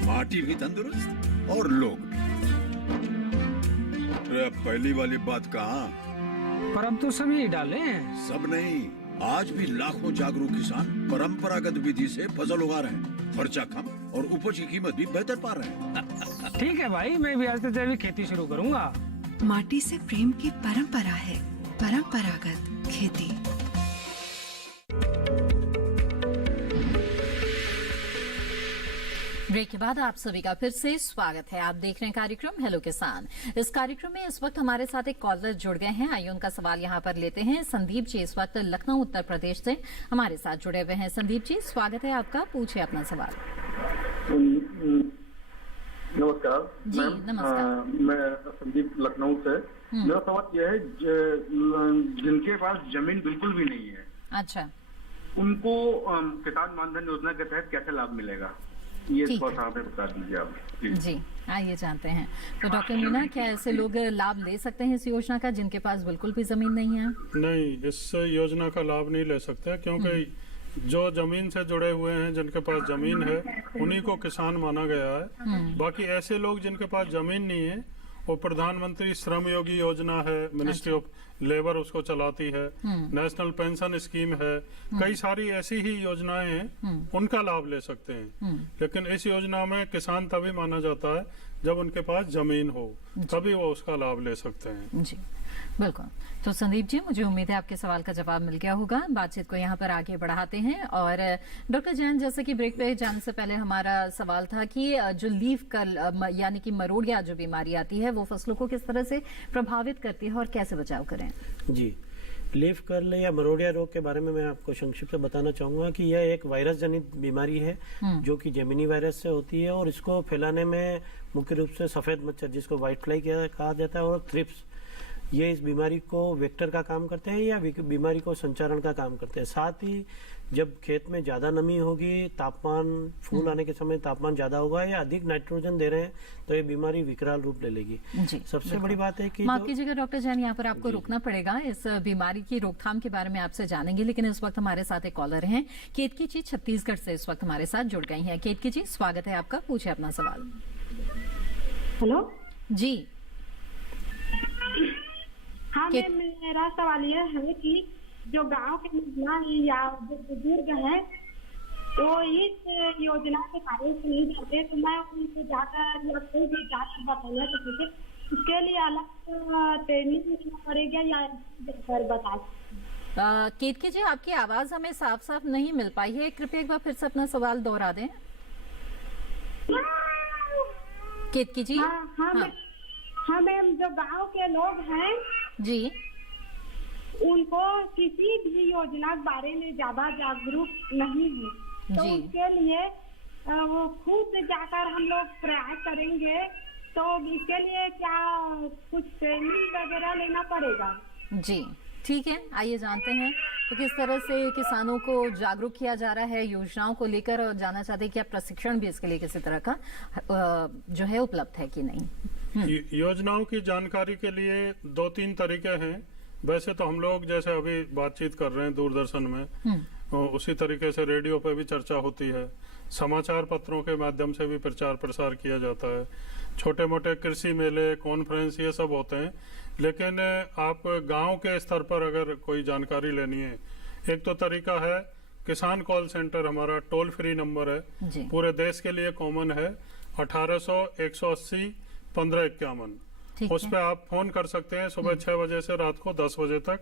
माटी भी तंदुरुस्त और लोग भी। पहली वाली बात कहाँ? पर अब तो सभी डाले हैं। सब नहीं, आज भी लाखों जागरूक किसान परंपरागत विधि से फसल उगा रहे हैं। खर्चा कम और उपज की कीमत भी बेहतर पा रहे हैं। ठीक है भाई, मैं भी आज से जैविक खेती शुरू करूंगा। माटी से प्रेम की परंपरा है परंपरागत खेती। ब्रेक के बाद आप सभी का फिर से स्वागत है। आप देख रहे हैं कार्यक्रम हेलो किसान। इस कार्यक्रम में इस वक्त हमारे साथ एक कॉलर जुड़ गए हैं। आइए उनका सवाल यहाँ पर लेते हैं। संदीप जी इस वक्त लखनऊ उत्तर प्रदेश से हमारे साथ जुड़े हुए हैं। संदीप जी स्वागत है आपका, पूछिए अपना सवाल। नमस्कार जी नमस्कार। मैं संदीप लखनऊ से। मेरा सवाल यह है जिनके पास जमीन बिल्कुल भी नहीं है, अच्छा, उनको किसान मानधन योजना के तहत कैसे लाभ मिलेगा, ये थोड़ा सा हमें बता दीजिए आप प्लीज। जी आइए जानते हैं। तो डॉक्टर मीना, क्या ऐसे लोग लाभ ले सकते हैं इस योजना का जिनके पास बिल्कुल भी जमीन नहीं है? नहीं, इस योजना का लाभ नहीं ले सकते क्योंकि जो जमीन से जुड़े हुए हैं, जिनके पास जमीन है, उन्हीं को किसान माना गया है। बाकी ऐसे लोग जिनके पास जमीन नहीं है, वो प्रधानमंत्री श्रम योगी योजना है, मिनिस्ट्री ऑफ लेबर उसको चलाती है, नेशनल पेंशन स्कीम है, कई सारी ऐसी ही योजनाएं हैं, उनका लाभ ले सकते हैं। लेकिन इस योजना में किसान तभी माना जाता है जब उनके पास जमीन हो, तभी वो उसका लाभ ले सकते हैं। जी बिल्कुल। तो संदीप जी, मुझे उम्मीद है आपके सवाल का जवाब मिल गया होगा। बातचीत को यहाँ पर आगे बढ़ाते हैं। और डॉक्टर जैन, जैसे कि ब्रेक पे जाने से पहले हमारा सवाल था कि जो लीफ कर्ल यानी कि मरोड़िया जो बीमारी आती है, वो फसलों को किस तरह से प्रभावित करती है और कैसे बचाव करें? जी, लीफ कर्ल या मरोड़िया रोग के बारे में मैं आपको संक्षिप्त से बताना चाहूंगा कि यह एक वायरस जनित बीमारी है जो कि जेमिनी वायरस से होती है, और इसको फैलाने में मुख्य रूप से सफेद मच्छर, जिसको व्हाइट फ्लाई कहा जाता है, और थ्रिप्स, ये इस बीमारी को वेक्टर का काम करते हैं या बीमारी को संचारण का काम करते हैं। साथ ही जब खेत में ज्यादा नमी होगी, तापमान, फूल आने के समय तापमान ज्यादा होगा या अधिक नाइट्रोजन दे रहे हैं, तो ये बीमारी विकराल रूप ले लेगी। सबसे बड़ी बात है कि माफ कीजिएगा डॉक्टर जैन, यहाँ पर आपको रुकना पड़ेगा। इस बीमारी की रोकथाम के बारे में आपसे जानेंगे, लेकिन इस वक्त हमारे साथ एक कॉलर हैं। केतकी जी छत्तीसगढ़ से इस वक्त हमारे साथ जुड़ गई हैं। केतकी जी स्वागत है आपका, पूछिए अपना सवाल। हेलो जी। हाँ, मेरा सवाल ये है कि जो गांव के महिला या जो बुजुर्ग हैं, तो इस योजना के बारे में नहीं जानते, तो मैं उनको जाकर या कोई भी जाकर बताना चाहती, उसके लिए अलग ट्रेनिंग लेना पड़ेगा या जाकर बता? केतकी जी, आपकी आवाज हमें साफ साफ नहीं मिल पाई है, कृपया एक बार फिर से अपना सवाल दोहरा दें। केतकी जी। हाँ मैम, जो गांव के लोग हैं जी, उनको किसी भी योजना के बारे में ज्यादा जागरूक नहीं है, तो उसके लिए वो खुद जाकर हम लोग प्रयास करेंगे, तो इसके लिए क्या कुछ ट्रेनिंग वगैरह लेना पड़ेगा? जी ठीक है, आइए जानते हैं तो किस तरह से किसानों को जागरूक किया जा रहा है योजनाओं को लेकर, और जानना चाहते हैं कि प्रशिक्षण भी इसके लिए किसी तरह का जो है उपलब्ध है कि नहीं। योजनाओं की जानकारी के लिए 2-3 तरीके हैं। वैसे तो हम लोग जैसे अभी बातचीत कर रहे हैं दूरदर्शन में, उसी तरीके से रेडियो पे भी चर्चा होती है, समाचार पत्रों के माध्यम से भी प्रचार प्रसार किया जाता है, छोटे मोटे कृषि मेले, कॉन्फ्रेंस, ये सब होते हैं। लेकिन आप गांव के स्तर पर अगर कोई जानकारी लेनी है, एक तो तरीका है किसान कॉल सेंटर, हमारा टोल फ्री नंबर है, पूरे देश के लिए कॉमन है, 1800-180-1551। उस पर आप फोन कर सकते हैं सुबह 6 बजे से रात को 10 बजे तक,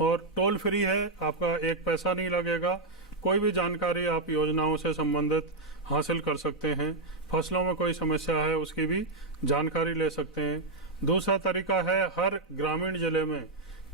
और टोल फ्री है, आपका एक पैसा नहीं लगेगा। कोई भी जानकारी आप योजनाओं से संबंधित हासिल कर सकते हैं, फसलों में कोई समस्या है उसकी भी जानकारी ले सकते हैं। दूसरा तरीका है, हर ग्रामीण जिले में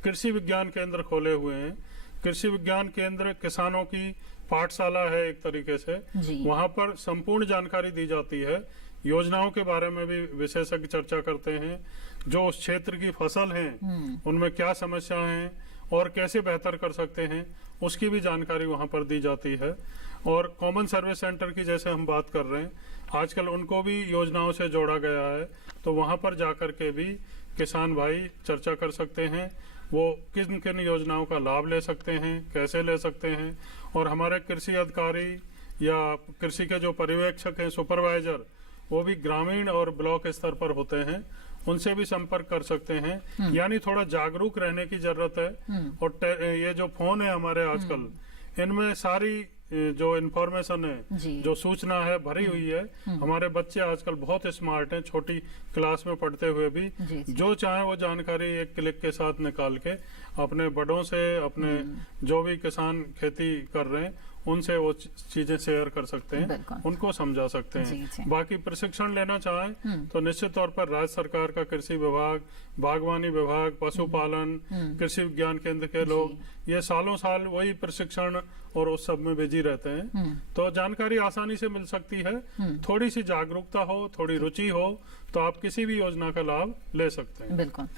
कृषि विज्ञान केंद्र खोले हुए हैं। कृषि विज्ञान केंद्र किसानों की पाठशाला है एक तरीके से, वहाँ पर संपूर्ण जानकारी दी जाती है, योजनाओं के बारे में भी विशेषज्ञ चर्चा करते हैं, जो उस क्षेत्र की फसल हैं उनमें क्या समस्या है और कैसे बेहतर कर सकते हैं, उसकी भी जानकारी वहाँ पर दी जाती है। और कॉमन सर्विस सेंटर की जैसे हम बात कर रहे हैं, आजकल उनको भी योजनाओं से जोड़ा गया है, तो वहाँ पर जाकर के भी किसान भाई चर्चा कर सकते हैं, वो किन किन योजनाओं का लाभ ले सकते हैं, कैसे ले सकते हैं। और हमारे कृषि अधिकारी या कृषि के जो पर्यवेक्षक हैं, सुपरवाइजर, वो भी ग्रामीण और ब्लॉक स्तर पर होते हैं, उनसे भी संपर्क कर सकते हैं। यानी थोड़ा जागरूक रहने की जरूरत है। और ये जो फोन है हमारे आजकल, इनमें सारी जो इन्फॉर्मेशन है, जो सूचना है भरी हुई है। हमारे बच्चे आजकल बहुत स्मार्ट हैं, छोटी क्लास में पढ़ते हुए भी जो चाहे वो जानकारी एक क्लिक के साथ निकाल के अपने बड़ों से, अपने जो भी किसान खेती कर रहे हैं उनसे वो चीजें शेयर कर सकते हैं, उनको समझा सकते हैं। बाकी प्रशिक्षण लेना चाहें तो निश्चित तौर पर राज्य सरकार का कृषि विभाग, बागवानी विभाग, पशुपालन, कृषि विज्ञान केंद्र के लोग ये सालों साल वही प्रशिक्षण और उस सब में बिजी रहते हैं, तो जानकारी आसानी से मिल सकती है। थोड़ी सी जागरूकता हो, थोड़ी रुचि हो तो आप किसी भी योजना का लाभ ले सकते हैं। बिल्कुल।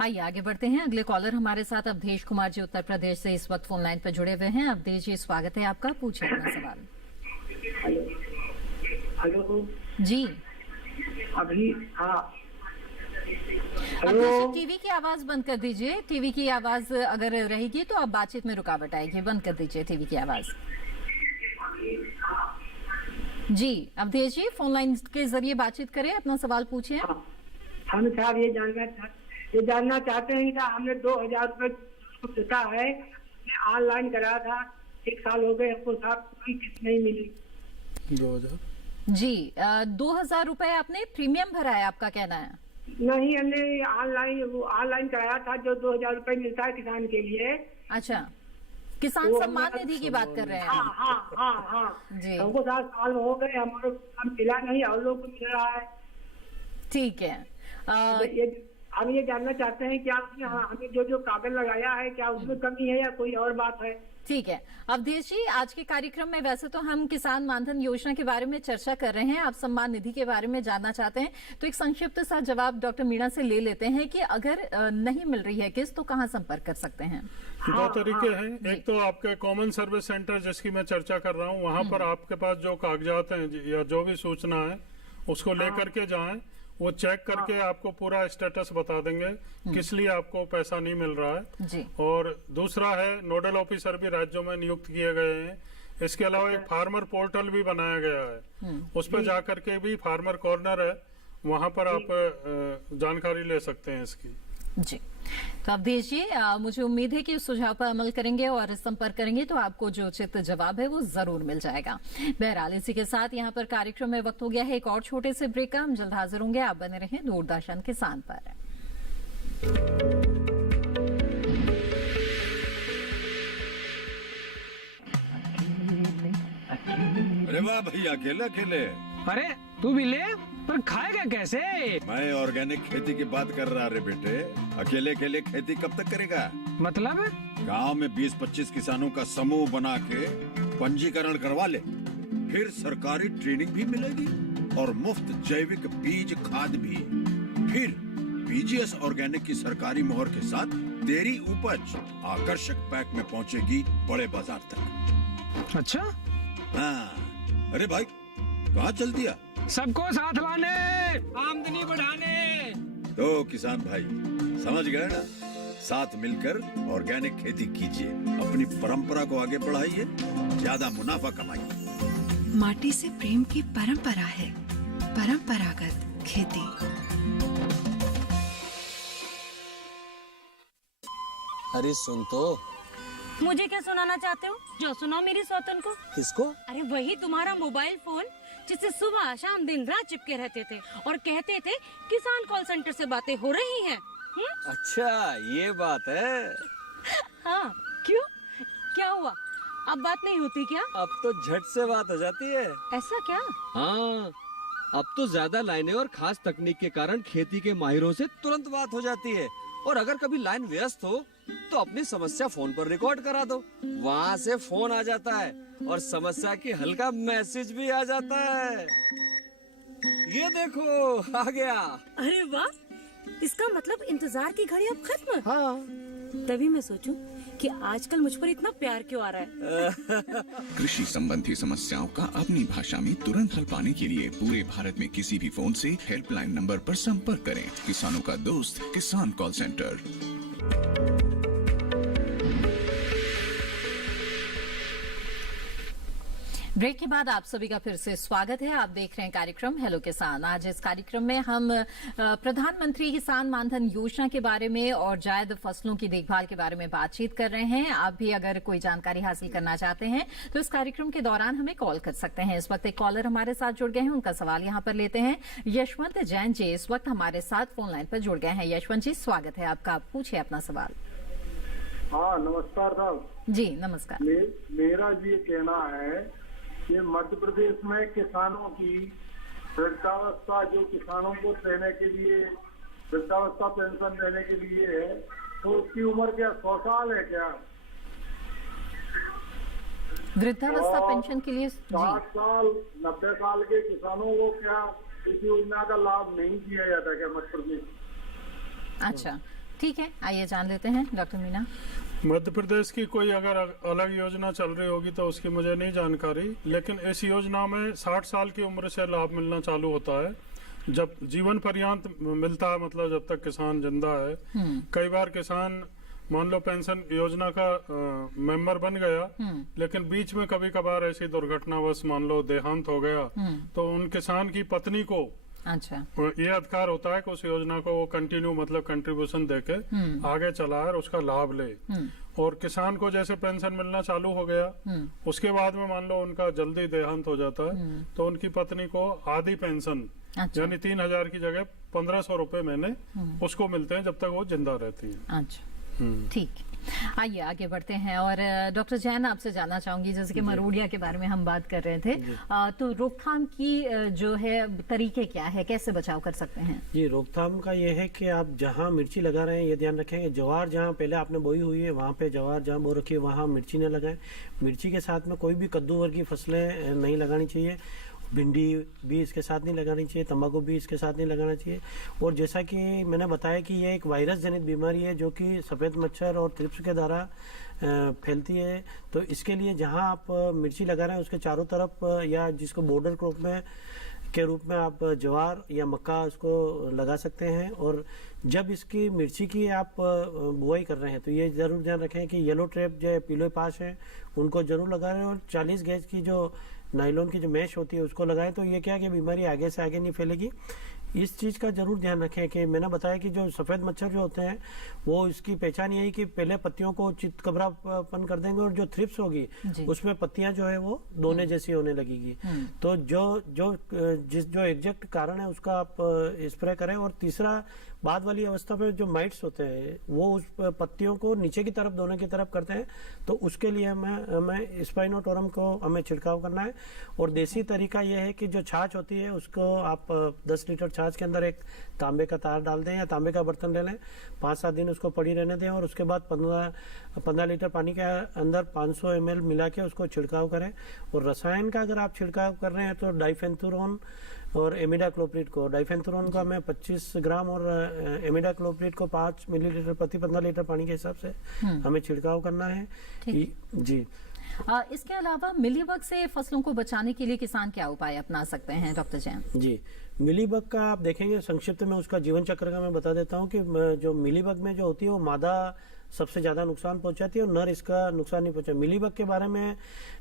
आइए आगे बढ़ते हैं। अगले कॉलर हमारे साथ अवधेश कुमार जी उत्तर प्रदेश से इस वक्त फोन लाइन पर जुड़े हुए हैं। अवधेश जी, स्वागत है आपका, पूछिए अपना सवाल। हेलो जी। अभी हाँ, हेलो। टीवी की आवाज बंद कर दीजिए। टीवी की आवाज अगर रहेगी तो आप बातचीत में रुकावट आएगी। बंद कर दीजिए टीवी की आवाज। जी अवधेश जी, फोन लाइन के जरिए बातचीत करें, अपना सवाल पूछिए। हम साहब ये जानना चाहते हैं कि हमने 2000 रुपये देता है, ऑनलाइन कराया था, 1 साल हो गए हमको साहब, कोई किस्त नहीं मिली। 2000 जी 2000 रुपए आपने प्रीमियम भरा है, आपका कहना है? नहीं, हमने ऑनलाइन कराया था, जो 2000 रुपए मिलता है किसान के लिए। अच्छा, किसान सम्मान निधि की बात कर रहे हैं? हाँ जी। हमको 7 साल हो गए, हमारे मिला नहीं, और लोग को मिल रहा है। ठीक है। हम ये जानना चाहते हैं क्या हमें जो कागज लगाया है, क्या उसमें कमी है या कोई और बात है? ठीक है अवधेश जी, आज के कार्यक्रम में वैसे तो हम किसान मानधन योजना के बारे में चर्चा कर रहे हैं, आप सम्मान निधि के बारे में जानना चाहते हैं, तो एक संक्षिप्त सा जवाब डॉक्टर मीणा से ले लेते हैं कि अगर नहीं मिल रही है किस्त तो कहाँ संपर्क कर सकते हैं? 2 तरीके हैं। एक तो आपके कॉमन सर्विस सेंटर जिसकी मैं चर्चा कर रहा हूँ, वहाँ पर आपके पास जो कागजात हैं या जो भी सूचना है उसको लेकर के जाएं, वो चेक करके आपको पूरा स्टेटस बता देंगे किस लिए आपको पैसा नहीं मिल रहा है जी। और दूसरा है, नोडल ऑफिसर भी राज्यों में नियुक्त किए गए हैं। इसके अलावा एक फार्मर पोर्टल भी बनाया गया है, उस पर जाकर के भी फार्मर कॉर्नर है, वहां पर आप जानकारी ले सकते हैं इसकी। जी तो अवधेश जी, मुझे उम्मीद है कि इस सुझाव पर अमल करेंगे और संपर्क करेंगे तो आपको जो उचित जवाब है वो जरूर मिल जाएगा। बहरहाल इसी के साथ यहाँ पर कार्यक्रम में वक्त हो गया है एक और छोटे से ब्रेक का। हम जल्द हाजिर होंगे, आप बने रहें दूरदर्शन किसान पर। अरे वाह भैया, अकेले अकेले? अरे तू भी ले, पर खाएगा कैसे? मैं ऑर्गेनिक खेती की बात कर रहा रे बेटे। अकेले अकेले खेती कब तक करेगा? मतलब गांव में 20-25 किसानों का समूह बना के पंजीकरण करवा ले, फिर सरकारी ट्रेनिंग भी मिलेगी और मुफ्त जैविक बीज खाद भी। फिर बीजीएस ऑर्गेनिक की सरकारी मोहर के साथ तेरी उपज आकर्षक पैक में पहुंचेगी बड़े बाजार तक। अच्छा? हाँ। अरे भाई कहाँ चल दिया? सबको साथ लाने, आमदनी बढ़ाने। तो किसान भाई समझ गए ना, साथ मिलकर ऑर्गेनिक खेती कीजिए, अपनी परंपरा को आगे बढ़ाइए, ज्यादा मुनाफा कमाइए। माटी से प्रेम की परंपरा है, परंपरागत खेती। अरे सुन तो। मुझे क्या सुनाना चाहते हो? जो सुनाओ मेरी सौतन को। किसको? अरे वही तुम्हारा मोबाइल फोन जिससे सुबह शाम दिन रात चिपके रहते थे और कहते थे किसान कॉल सेंटर से बातें हो रही हैं। अच्छा ये बात है। हाँ क्यों, क्या हुआ? अब बात नहीं होती क्या? अब तो झट से बात हो जाती है। ऐसा क्या? हाँ, अब तो ज्यादा लाइनें और खास तकनीक के कारण खेती के माहिरों से तुरंत बात हो जाती है। और अगर कभी लाइन व्यस्त हो तो अपनी समस्या फोन पर रिकॉर्ड करा दो, वहाँ से फोन आ जाता है और समस्या की हल का मैसेज भी आ जाता है। ये देखो आ गया। अरे वाह, इसका मतलब इंतजार की घड़ी अब खत्म। हाँ। तभी मैं सोचूं कि आजकल मुझ पर इतना प्यार क्यों आ रहा है। कृषि संबंधी समस्याओं का अपनी भाषा में तुरंत हल पाने के लिए पूरे भारत में किसी भी फोन से हेल्पलाइन नंबर पर संपर्क करें। किसानों का दोस्त किसान कॉल सेंटर। ब्रेक के बाद आप सभी का फिर से स्वागत है। आप देख रहे हैं कार्यक्रम हेलो किसान। आज इस कार्यक्रम में हम प्रधानमंत्री किसान मानधन योजना के बारे में और जायद फसलों की देखभाल के बारे में बातचीत कर रहे हैं। आप भी अगर कोई जानकारी हासिल करना चाहते हैं तो इस कार्यक्रम के दौरान हमें कॉल कर सकते हैं। इस वक्त एक कॉलर हमारे साथ जुड़ गए हैं, उनका सवाल यहाँ पर लेते हैं। यशवंत जैन जी इस वक्त हमारे साथ फोन लाइन पर जुड़ गए हैं। यशवंत जी स्वागत है आपका, आप पूछिए अपना सवाल। हाँ नमस्कार साहब। जी नमस्कार। मेरा ये कहना है कि मध्य प्रदेश में किसानों की वृद्धावस्था, जो किसानों को देने के लिए वृद्धावस्था पेंशन देने के लिए है, तो उसकी उम्र क्या 100 साल है क्या? वृद्धावस्था पेंशन के लिए 60 साल 90 साल के किसानों को क्या इस योजना का लाभ नहीं दिया जाता क्या मध्य प्रदेश? अच्छा ठीक है, आइए जान लेते हैं डॉक्टर मीना। मध्य प्रदेश की कोई अगर अलग योजना चल रही होगी तो उसकी मुझे नहीं जानकारी, लेकिन इस योजना में 60 साल की उम्र से लाभ मिलना चालू होता है, जब जीवन पर्यंत मिलता है, मतलब जब तक किसान जिंदा है। कई बार किसान मान लो पेंशन योजना का मेंबर बन गया, लेकिन बीच में कभी कभार ऐसी दुर्घटनावश मान लो देहांत हो गया, तो उन किसान की पत्नी को अच्छा ये अधिकार होता है कि उस योजना को वो कंटिन्यू मतलब कंट्रीब्यूशन देके आगे चलाए और उसका लाभ ले। और किसान को जैसे पेंशन मिलना चालू हो गया, उसके बाद में मान लो उनका जल्दी देहांत हो जाता है, तो उनकी पत्नी को आधी पेंशन यानी 3000 की जगह 1500 रुपए महीने उसको मिलते हैं जब तक वो जिंदा रहती है। अच्छा ठीक, आइए आगे बढ़ते हैं। और डॉक्टर जैन आपसे जानना चाहूंगी, जैसे कि मरोड़िया के बारे में हम बात कर रहे थे, तो रोकथाम की जो है तरीके क्या है, कैसे बचाव कर सकते हैं? जी रोकथाम का ये है कि आप जहां मिर्ची लगा रहे हैं ये ध्यान रखें कि ज्वार जहां पहले आपने बोई हुई है वहां पे ज्वार जहां बो रखी है वहां मिर्ची न लगाएं। मिर्ची के साथ में कोई भी कद्दू वर्गीय फसलें नहीं लगानी चाहिए, भिंडी भी इसके साथ नहीं लगानी चाहिए, तंबाकू भी इसके साथ नहीं लगाना चाहिए। और जैसा कि मैंने बताया कि ये एक वायरस जनित बीमारी है जो कि सफ़ेद मच्छर और थ्रिप्स के द्वारा फैलती है। तो इसके लिए जहां आप मिर्ची लगा रहे हैं उसके चारों तरफ या जिसको बॉर्डर क्रॉप में के रूप में आप ज्वार या मक्का उसको लगा सकते हैं। और जब इसकी मिर्ची की आप बुआई कर रहे हैं तो ये जरूर ध्यान रखें कि येलो ट्रैप जो पीले पास है उनको जरूर लगाएं, और 40 गेज की जो नायलॉन की जो मैश होती है उसको लगाएं, तो ये क्या कि बीमारी आगे से आगे नहीं फैलेगी। इस चीज़ का जरूर ध्यान रखें कि मैंने बताया कि जो सफ़ेद मच्छर जो होते हैं वो इसकी पहचान यही कि पहले पत्तियों को चितकबरापन कर देंगे, और जो थ्रिप्स होगी उसमें पत्तियां जो है वो दोने जैसी होने लगेगी। तो जो एग्जैक्ट कारण है उसका आप स्प्रे करें। और तीसरा बाद वाली अवस्था में जो माइट्स होते हैं वो उस पत्तियों को नीचे की तरफ दोनों की तरफ करते हैं, तो उसके लिए हमें स्पाइनोटोरम को हमें छिड़काव करना है। और देसी तरीका यह है कि जो छाछ होती है उसको आप 10 लीटर छाछ के अंदर एक तांबे का तार डाल दें या तांबे का बर्तन ले लें, 5-7 दिन उसको पड़ी रहने दें, और उसके बाद 15 लीटर पानी के अंदर 500 ml मिला के उसको छिड़काव करें। और रसायन का अगर आप छिड़काव कर रहे हैं तो डाइफेंथुरोन और इमिडाक्लोप्रिड को, डाइफेंथुरोन का हमें 25 ग्राम और इमिडाक्लोप्रिड को 5 मिलीलीटर प्रति 15 लीटर पानी के हिसाब से हमें छिड़काव करना है। जी इसके अलावा मिलीबग से फसलों को बचाने के लिए किसान क्या उपाय अपना सकते हैं डॉक्टर जैन? जी मिलीबग का आप देखेंगे संक्षिप्त में उसका जीवन चक्र का मैं बता देता हूँ कि जो मिलीबग में जो होती है वो मादा सबसे ज्यादा नुकसान पहुंचाती है और नर इसका नुकसान नहीं पहुंचा। मिलीबग के बारे में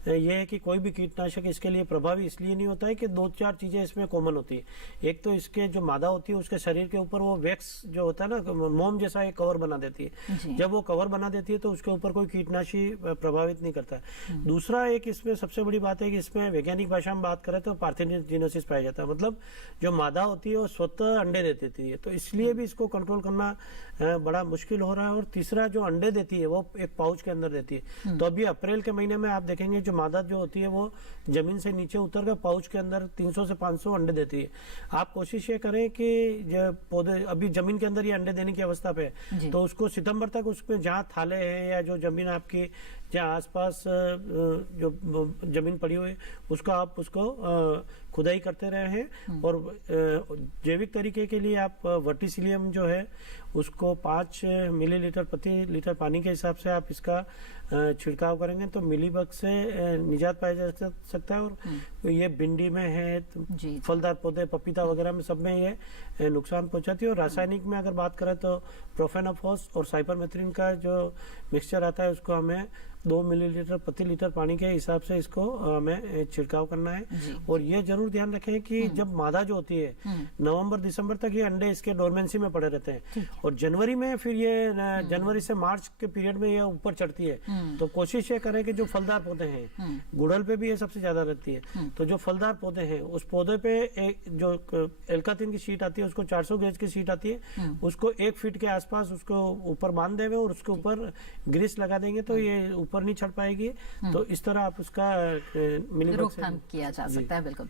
यह है कि कोई भी कीटनाशक इसके लिए प्रभावी इसलिए नहीं होता है कि 2-4 चीजें इसमें कॉमन होती है। एक तो इसके जो मादा होती है उसके शरीर के ऊपर वो वैक्स जो होता है ना मोम जैसा एक कवर बना देती है। जब वो कवर बना देती है तो उसके ऊपर कोई कीटनाशी प्रभावित नहीं करता है। दूसरा एक इसमें सबसे बड़ी बात है कि इसमें वैज्ञानिक भाषा में बात करें तो पार्थेनोजेनेसिस पाया जाता है, मतलब जो मादा होती है वो स्वतः अंडे देती है, तो इसलिए भी इसको कंट्रोल करना बड़ा मुश्किल हो रहा है। और तीसरा जो अंडे देती है वो एक पाउच के अंदर देती है, तो अभी अप्रैल के महीने में आप देखेंगे जो मादा जो होती है वो जमीन से नीचे उतर कर पाउच के अंदर 300 से 500 अंडे देती है। आप कोशिश ये करें कि पौधे अभी जमीन के अंदर ये अंडे देने की अवस्था पे है, तो उसको सितंबर तक उसमें जहाँ थाले हैं या जो जमीन आपकी जहाँ आसपास जो जमीन पड़ी हुई है उसको आप उसको खुदाई करते रहे हैं। और जैविक तरीके के लिए आप वर्टिसिलियम जो है उसको 5 मिलीलीटर प्रति लीटर पानी के हिसाब से आप इसका छिड़काव करेंगे तो मिलीबग से निजात पाया जा सकता है। और ये भिंडी में है, फलदार पौधे पपीता वगैरह में सब में ये नुकसान पहुंचाती है। और रासायनिक में अगर बात करें तो प्रोफेनोफॉस और साइपरमेथ्रिन का जो मिक्सचर आता है उसको हमें 2 मिलीलीटर प्रति लीटर पानी के हिसाब से इसको हमें छिड़काव करना है। और ये जरूर ध्यान रखें कि जब मादा जो होती है नवंबर दिसंबर तक ये अंडे इसके डोरमेंसी में पड़े रहते हैं और जनवरी में फिर ये जनवरी से मार्च के पीरियड में ये ऊपर चढ़ती है। तो कोशिश ये करें कि जो फलदार पौधे हैं गुड़हल पे भी ये सबसे ज्यादा रहती है, तो जो फलदार पौधे हैं उस पौधे पे एक जो एल्काथिन की शीट आती है उसको 400 गेज की शीट आती है, उसको 1 फीट के आसपास उसको ऊपर बांध देंगे और उसके ऊपर ग्रीस लगा देंगे तो ये ऊपर नहीं चढ़ पाएगी। तो इस तरह आप उसका रोकथाम किया जा सकता है। बिल्कुल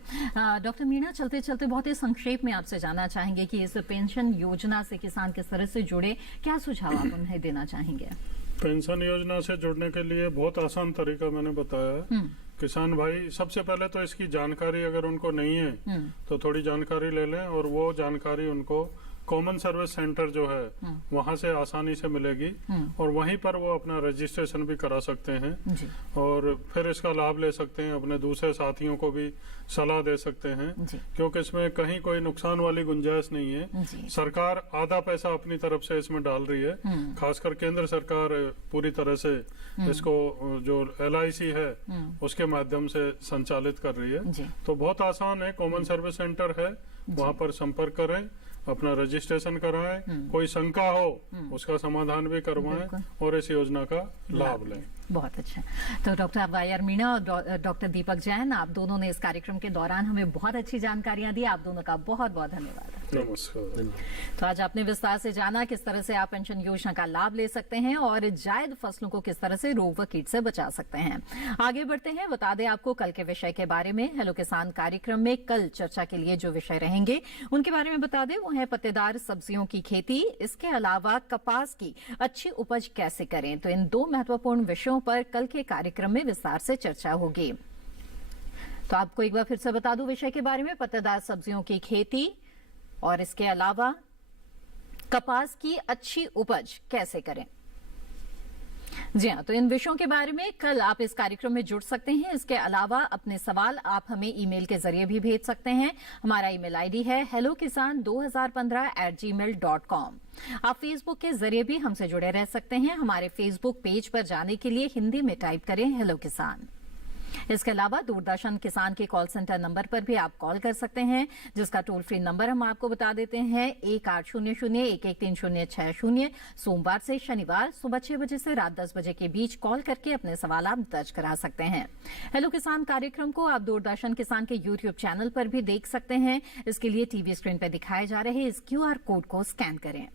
डॉक्टर मीणा, चलते चलते बहुत ही संक्षेप में आपसे जानना चाहेंगे कि इस पेंशन योजना से किसान किस तरह से जुड़े, क्या सुझाव आप उन्हें देना चाहेंगे? पेंशन योजना से जुड़ने के लिए बहुत आसान तरीका मैंने बताया। किसान भाई सबसे पहले तो इसकी जानकारी अगर उनको नहीं है तो थोड़ी जानकारी ले लें और वो जानकारी उनको कॉमन सर्विस सेंटर जो है वहाँ से आसानी से मिलेगी और वहीं पर वो अपना रजिस्ट्रेशन भी करा सकते हैं और फिर इसका लाभ ले सकते हैं, अपने दूसरे साथियों को भी सलाह दे सकते हैं, क्योंकि इसमें कहीं कोई नुकसान वाली गुंजाइश नहीं है। सरकार आधा पैसा अपनी तरफ से इसमें डाल रही है, खासकर केंद्र सरकार पूरी तरह से इसको जो LIC है उसके माध्यम से संचालित कर रही है। तो बहुत आसान है, कॉमन सर्विस सेंटर है, वहाँ पर संपर्क करें, अपना रजिस्ट्रेशन कराएं, कोई शंका हो उसका समाधान भी करवाएं और इस योजना का लाभ लें। बहुत अच्छा। तो डॉक्टर वायर मीणा और डॉक्टर दीपक जैन, आप दोनों ने इस कार्यक्रम के दौरान हमें बहुत अच्छी जानकारियां दी। आप दोनों का बहुत बहुत धन्यवाद। नमस्कार। तो आज आपने विस्तार से जाना किस तरह से आप पेंशन योजना का लाभ ले सकते हैं और जायद फसलों को किस तरह से रोग व कीट से बचा सकते हैं। आगे बढ़ते हैं, बता दें आपको कल के विषय के बारे में। हेलो किसान कार्यक्रम में कल चर्चा के लिए जो विषय रहेंगे उनके बारे में बता दें, वो है पत्तेदार सब्जियों की खेती, इसके अलावा कपास की अच्छी उपज कैसे करें। तो इन 2 महत्वपूर्ण विषयों पर कल के कार्यक्रम में विस्तार से चर्चा होगी। तो आपको एक बार फिर से बता दूं विषय के बारे में, पत्तेदार सब्जियों की खेती और इसके अलावा कपास की अच्छी उपज कैसे करें। जी हाँ, तो इन विषयों के बारे में कल आप इस कार्यक्रम में जुड़ सकते हैं। इसके अलावा अपने सवाल आप हमें ईमेल के जरिए भी भेज सकते हैं। हमारा ईमेल आईडी है hellokisan2015@gmail.com। आप फेसबुक के जरिए भी हमसे जुड़े रह सकते हैं। हमारे फेसबुक पेज पर जाने के लिए हिंदी में टाइप करें हेलो किसान। इसके अलावा दूरदर्शन किसान के कॉल सेंटर नंबर पर भी आप कॉल कर सकते हैं, जिसका टोल फ्री नंबर हम आपको बता देते हैं 1800-113-060। सोमवार से शनिवार सुबह 6 बजे से रात 10 बजे के बीच कॉल करके अपने सवाल आप दर्ज करा सकते हैं। हेलो किसान कार्यक्रम को आप दूरदर्शन किसान के यूट्यूब चैनल पर भी देख सकते हैं। इसके लिए टीवी स्क्रीन पर दिखाए जा रहे इस QR कोड को स्कैन करें।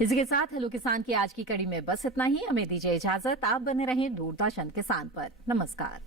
इसी के साथ हेलो किसान की आज की कड़ी में बस इतना ही। हमें दीजिए इजाजत। आप बने रहें दूरदर्शन किसान पर। नमस्कार।